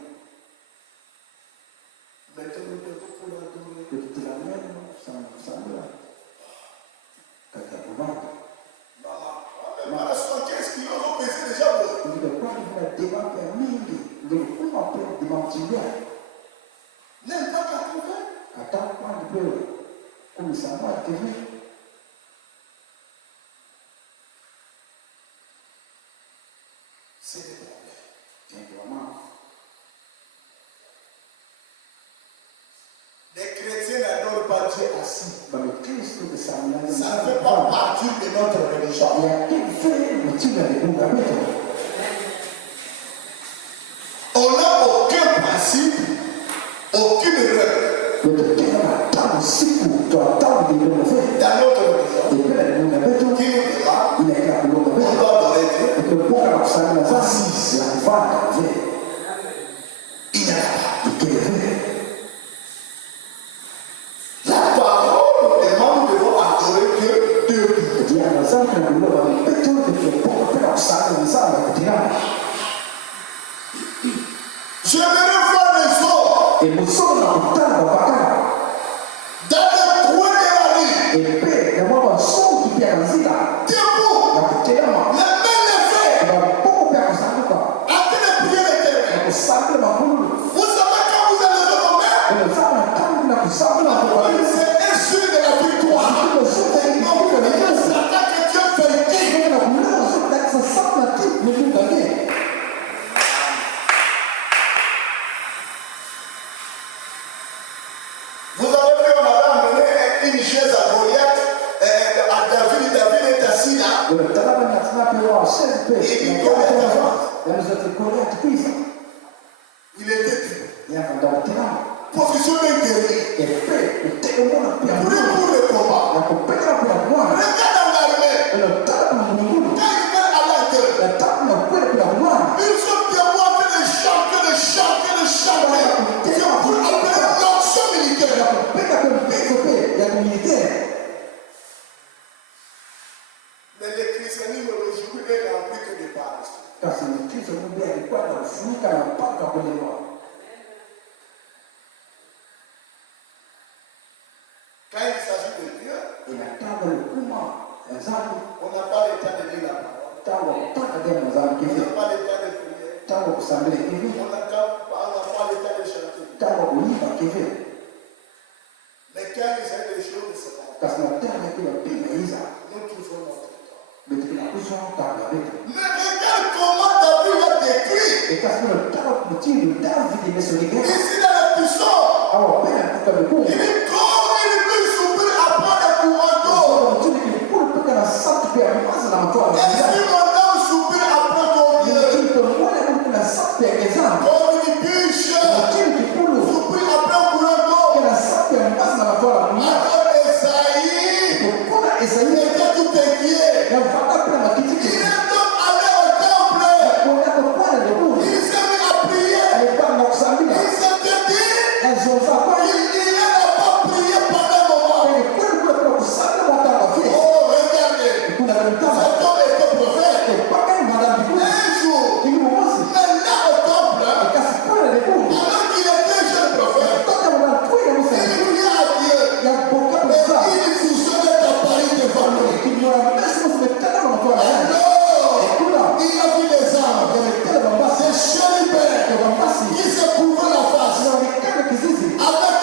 Mettez-le pour l'adorer. Petit la même, ça me va. Caca pour voir. Maman, à 75 kilos, on pesait déjà beaucoup. Il ne peut pas nous mettre des mains permis. De comment on peut démentir. N'aime pas 80. Attends, quand il peut. Comme ça va, tu veux. C'est des problèmes. C'est vraiment. pas Dieu assis. But the Christ de Samuel, Ça ne fait pas partie de notre religion. il y a quelque chose qui tient les bons habitants. On n'a aucun principe, aucune règle Mais de quelle attente si pour toi, attente de le faire. dans notre religion Et puis, les bons habitants, qui nous dira il est là pour le on faire. doit adorer Dieu. Et que pour la Samuel, la assise, la vente, la vie, Il n'y a pas. et qu'il est vrai. La parole nous demande nous devons adorer Dieu debout. Il y a un exemple que nous avons fait tout de suite pour faire la Samuel, ça, la continent. J'aimerais voir les autres Et nous sommes dans le temps de Bakar. dans le coin de la rue, Et puis, il y a un son qui vient dans la debout, la continent. les mains levées, Il va beaucoup faire ça, quoi. en train de prier l'Éternel. Le Samuel va pour nous. Vous savez quand vous allez lever vos mains, Et le Samuel, quand il a fait ça, il a fait ça. c'est un signe de la victoire. Le Samuel, il a fait ça. C'est là que Dieu fait. Il a fait ça. Ça, ça, mais tout gagné. Vous avez vu, on avait amené une chaise à Goliath, à David. David est assis là. Le travail national peut avoir 16 paix. Il y a des autres collègues qui puissent. Il était debout. Il y a un docteur. Position d'un guerrier. Et paix, le témoin a pu Prêt avoir. pour le combat. La compétence pour avoir. Regarde dans l'armée. Et le temps pour nous. Quand il fait à la gueule, Le temps pour avoir. ils sont témoins en train de chanter, de chanter, de chanter. C'est pour appeler l'onction La militaire. compétence, il y a des militaires. Mais le christianisme aujourd'hui est rempli que de paroles. Parce que le Christ nous dit à quoi dans le flou, car il n'y a pas de problème. Quand il s'agit de Dieu, Et la table, le comment, les arbres, on n'a pas le temps de lire la parole. table, pas de dire les arbres qui On n'a viennent. pas le temps de prier. Table pour s'amener qui viennent. On n'a pas le temps de chanter. Table pour livre qui viennent. Mais quand il s'agit des choses de ce monde, Parce que la terre est le pays de Isa. nous trouvons notre temps. Mais tu n'as plus son table avec. Mais regarde comment David a décrit. Et parce que le table pour dire le David est sur les gars. Ici dans l'épisode, Alors, ben, tout comme le coup. il dit comment il peut souffrir après le courant d'eau. Donc, tu dis que pour le peu que la sainte paix arrive, c'est dans toi. Est-ce que mon âme souffrir après ton Il Dieu? dit que moi, la sainte paix est exemple. Comme il biche, Il dit que pour le souffrir après un courant d'eau. que la sainte paix arrive, c'est dans toi. Alors Esaïe Pourquoi Esaïe était tout inquiet. il va faire la petite Il est donc allé au temple. pour la pointe de boue. Il s'est mis à prier. Elle est pas Moxambi. Il s'était dit, Elles ont ça quoi? il n'a pas prié pendant un moment. Elle est quoi pour ça de mon temps à faire? Oh, regardez. Pour la même temps, Cet homme était prophète. c'est pas qu'un madame du coup. Un jour, Il nous aussi. mais là au temple, Et quand c'est pas les boue. alors qu'il était jeune prophète, Quand on a tout, il y a il priait à Dieu. il y a beaucoup de ça. Et il fonctionnait à Paris devant lui. Il y a un message de tellement de toi. Alors, il a vu des armes. Il y avait tellement de C'est Chérubin passer. qui se couvrait la face Il y avait quelques qui disent. avec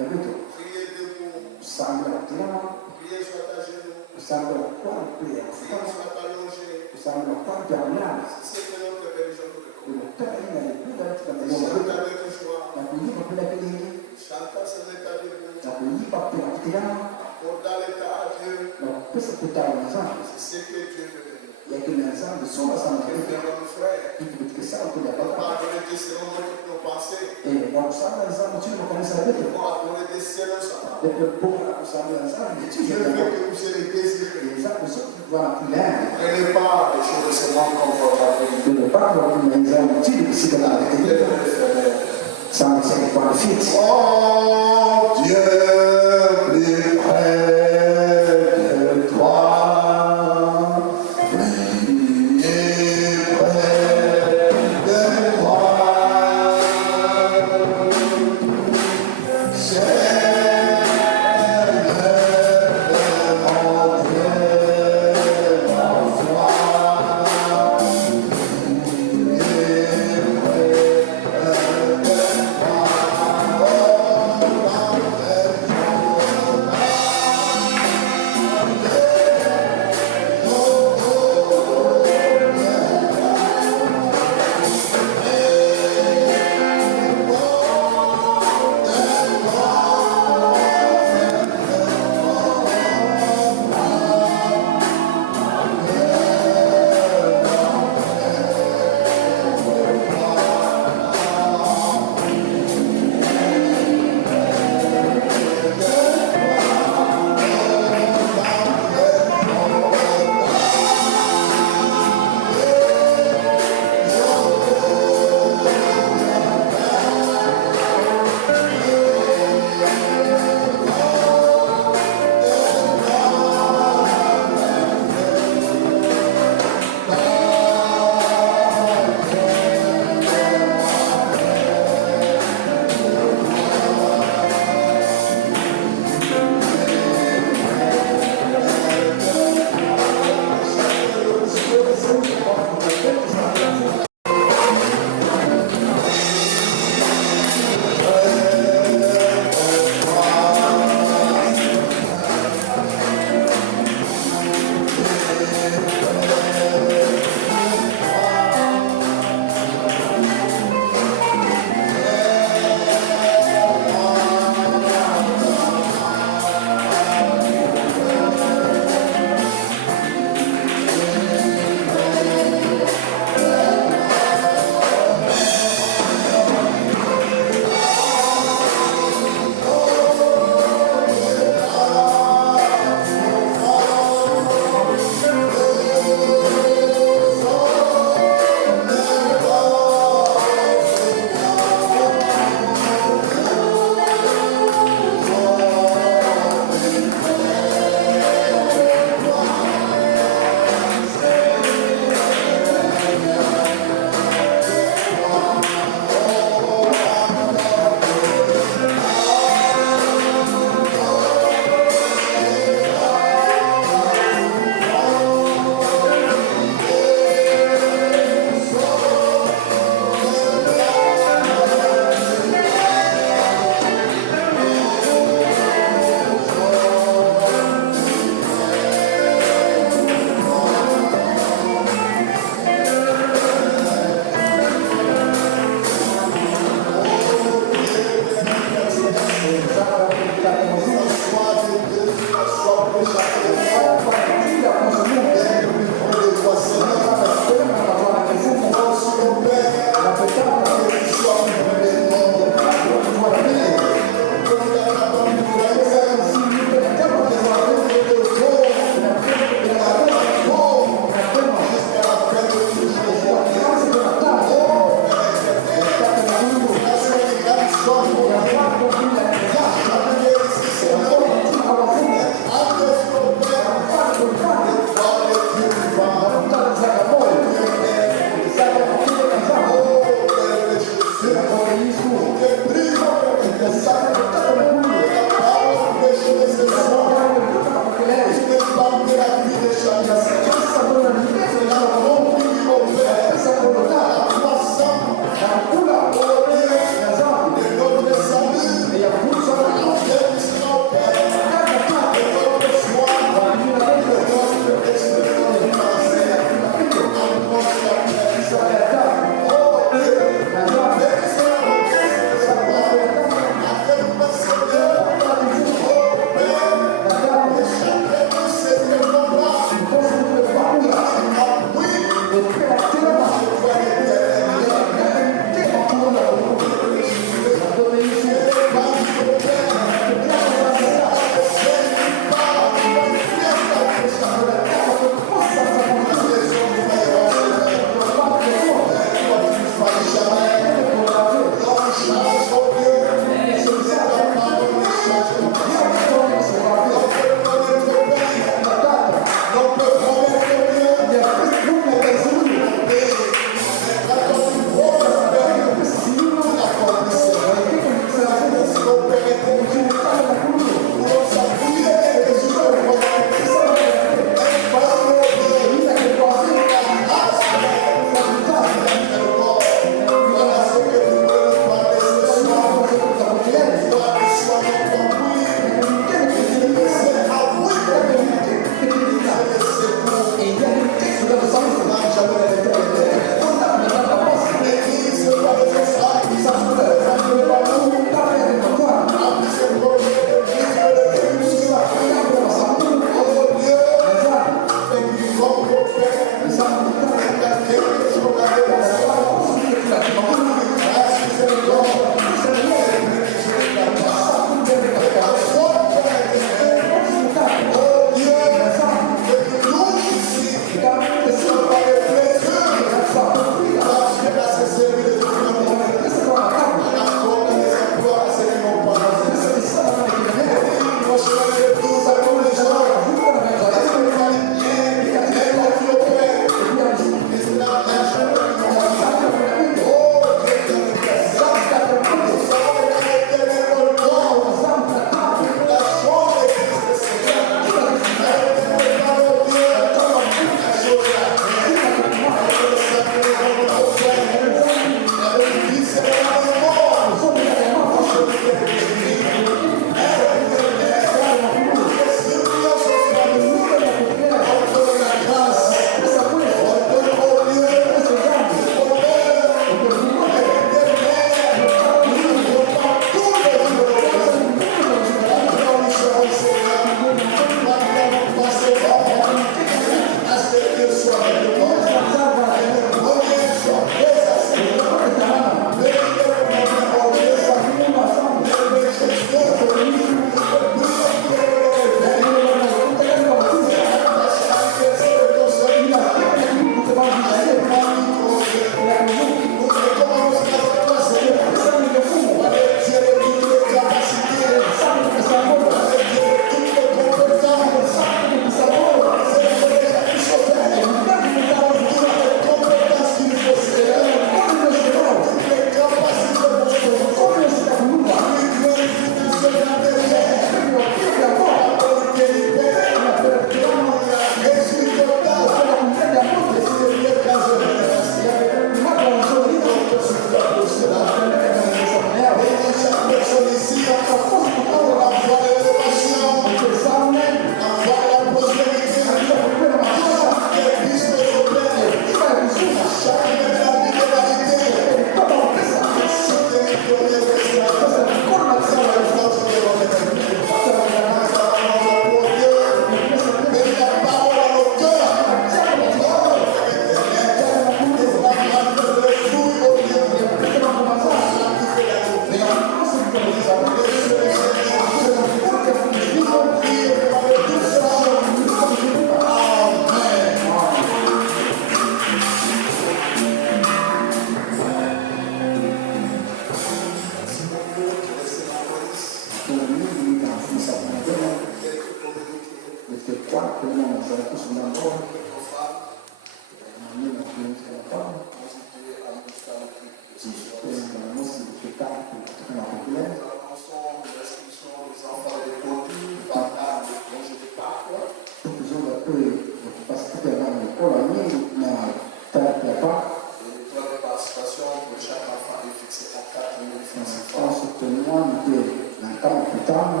table.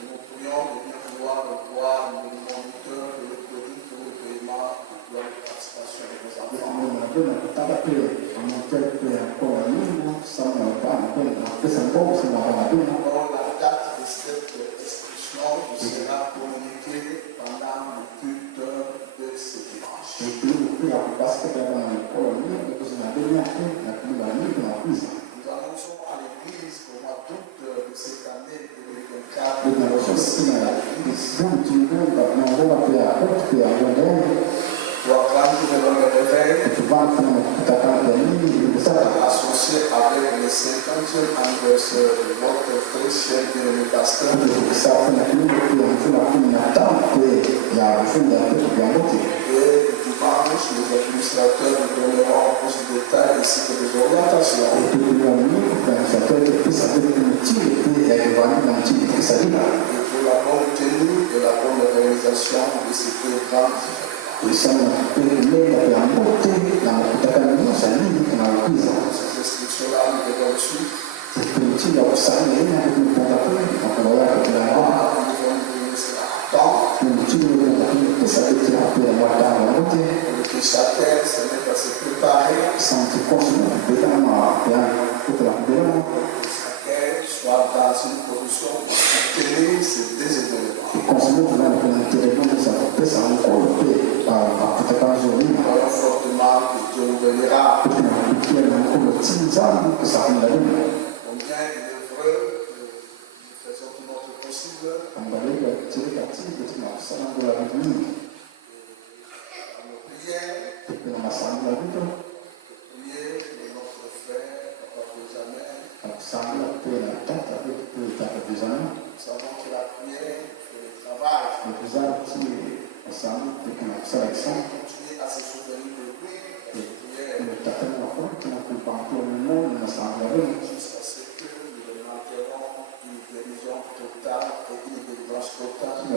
Nous prions de bien vouloir voir le moniteur de l'audit pour le paiement de la participation de nos enfants. Or, la date de cette inscription sera communiquée pendant le culte de ce dimanche. Nous annonçons à l'Église qu'au mois d'août de cette année 2024, pour prendre le réveil, associé avec le 50e anniversaire de votre très cher bien-aimé pasteur, et dimanche, les administrateurs nous donneront plus de détails ainsi que des orientations. Et pour la bonne tenue et la bonne organisation de ce programme. Ces inscriptions-là, nous devons suivre. Que chacun se mette à se préparer. Chacun soit dans une position pour soutenir ces deux événements. Croyons fortement que Dieu nous bénira. Combien il est vrai que nous faisons tout notre possible. Prier pour notre frère, Papa Benjamin. Nous savons que la prière fait le travail. Continuer à se souvenir de lui. Jusqu'à ce que nous demanderons une guérison totale et une délivrance totale. Nous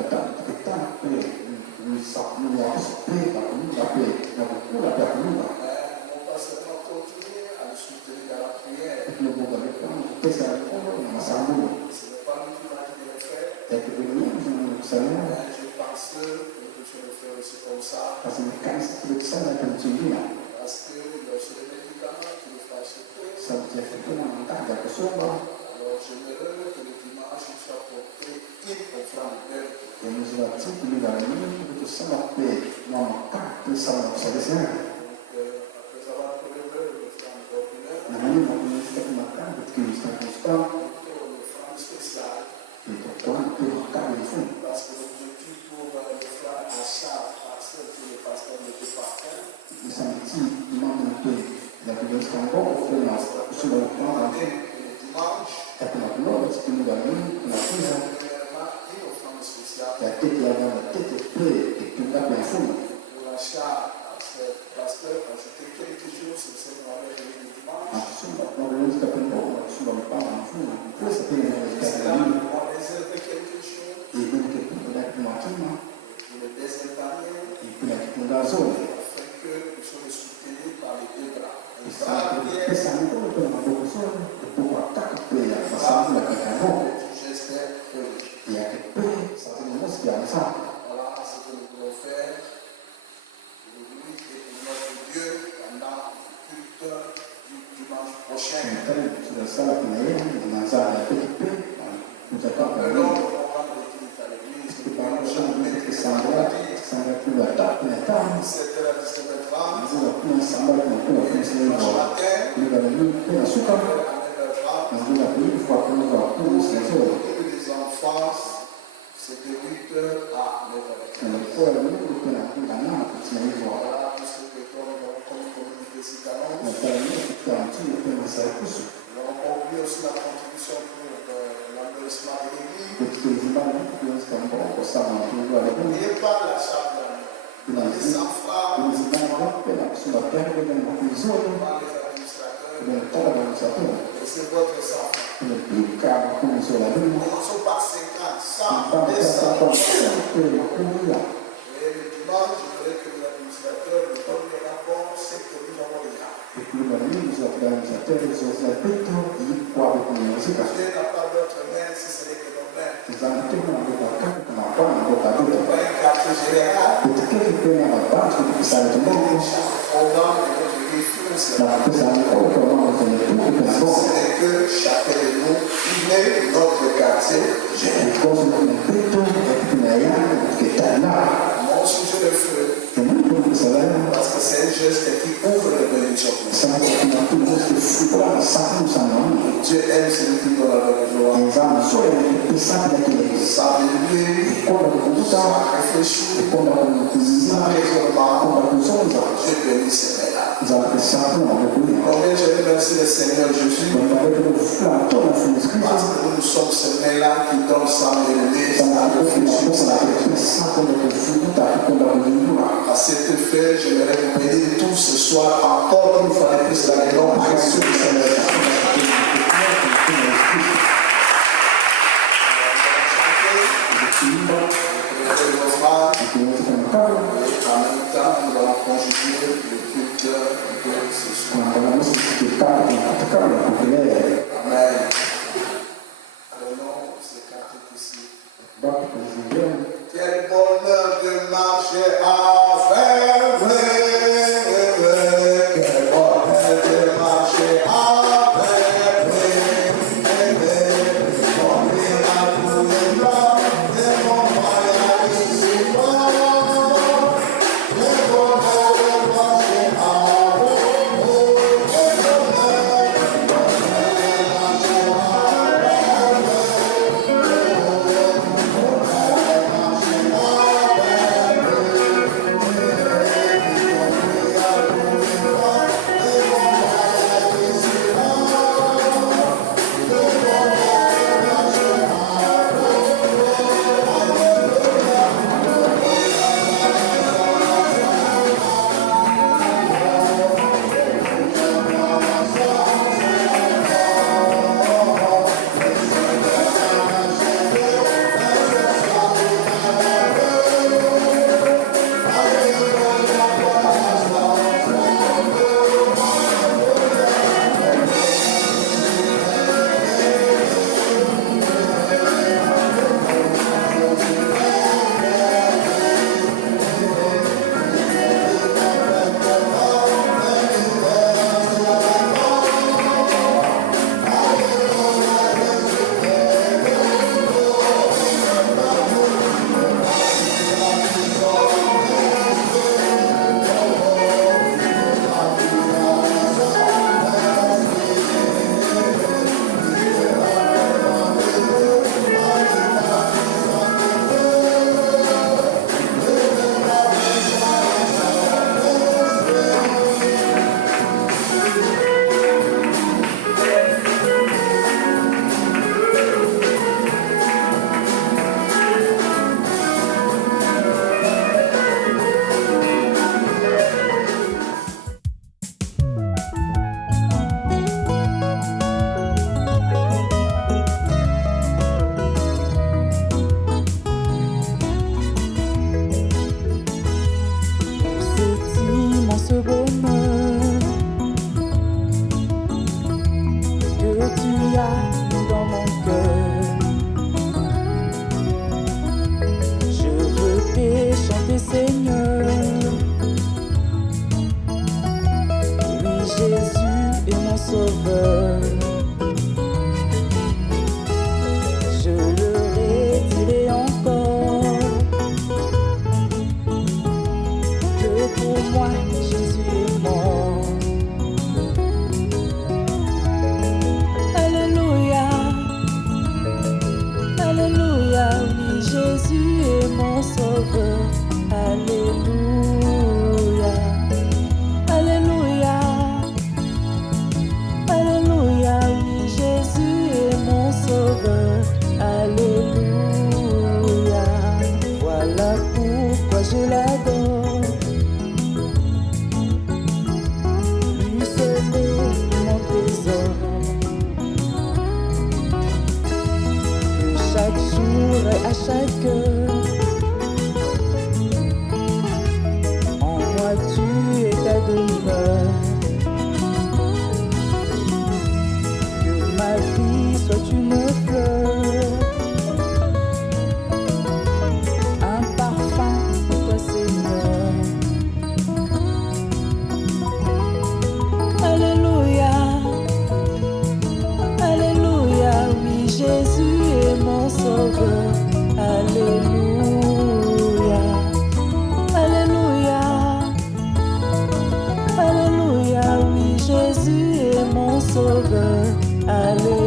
pas seulement continuer à le soutenir dans la prière. Ce n'est pas lui qui m'a dit de le faire. Je pense que nous devons le faire aussi comme ça. Parce que il y a aussi des médicaments qui nous font acheter. Alors j'aimerais que le dimanche soit porté une offrande belle. Donc après avoir prélevé l'offrande ordinaire, l'offrande spéciale. Parce que l'objectif pour l'offrande à charge par celle que le pasteur n'était pas fait. Le dimanche, une offrande spéciale. Pour la charge, parce que ajouter quelque chose, c'est ce qu'on avait fait le dimanche. On réserve quelque chose. Pour le désincarner. Afin que nous soyons soutenus par les deux bras. Le bras arrière. Le geste voilà ce que nous pouvons faire pour lui et pour notre Dieu pendant le culte du dimanche prochain. Alors, on va le culte à l'église. Nous allons jamais mettre ça à dire. 17h à 19h30. Et dimanche matin, à 9h30. Les enfants, c'est de 8h à 9h. Voilà tout ce que comme communiqué cette annonce. On oublie aussi la contribution pour l'enlèvement de l'église. N'oubliez pas la charge d'année. Les enfants, les administrateurs, c'est votre sang. Commençons par 50, 100, 200. Et le dimanche, je voudrais que les administrateurs nous donnent les rapports, c'est que nous avons déjà. Dieu n'a pas d'autre main si ce n'est que nos mains. Pas un quartier général. Chaque programme de notre vie financière. C'est que chacun de nous, il est notre quartier général. Mon sujet de feu. Parce que c'est un geste qui ouvre les bénédictions. Dieu aime celui qui donne avec joie. Sans élever, sans réfléchir, sans raisonnement. Dieu bénit ces mains-là. Combien je remercie le Seigneur Jésus parce que nous sommes ces mains-là qui donnent sans élever, sans réfléchir, sans à cet effet, j'aimerais vous bénir tous ce soir encore une fois de plus dans les noms précieux du Seigneur. Et en même temps, nous allons conjuguer le culte de ce soir. Amen. Allons se canter ici. Quel bonheur de marcher avec lui. Quel bonheur de marcher avec lui. Mon miracle est là, et mon voyage ici bas. Quel bonheur de marcher avec lui. Quel bonheur de marcher sauveur. Alléluia, Alléluia, Alléluia, oui, Jésus est mon sauveur. Alléluia.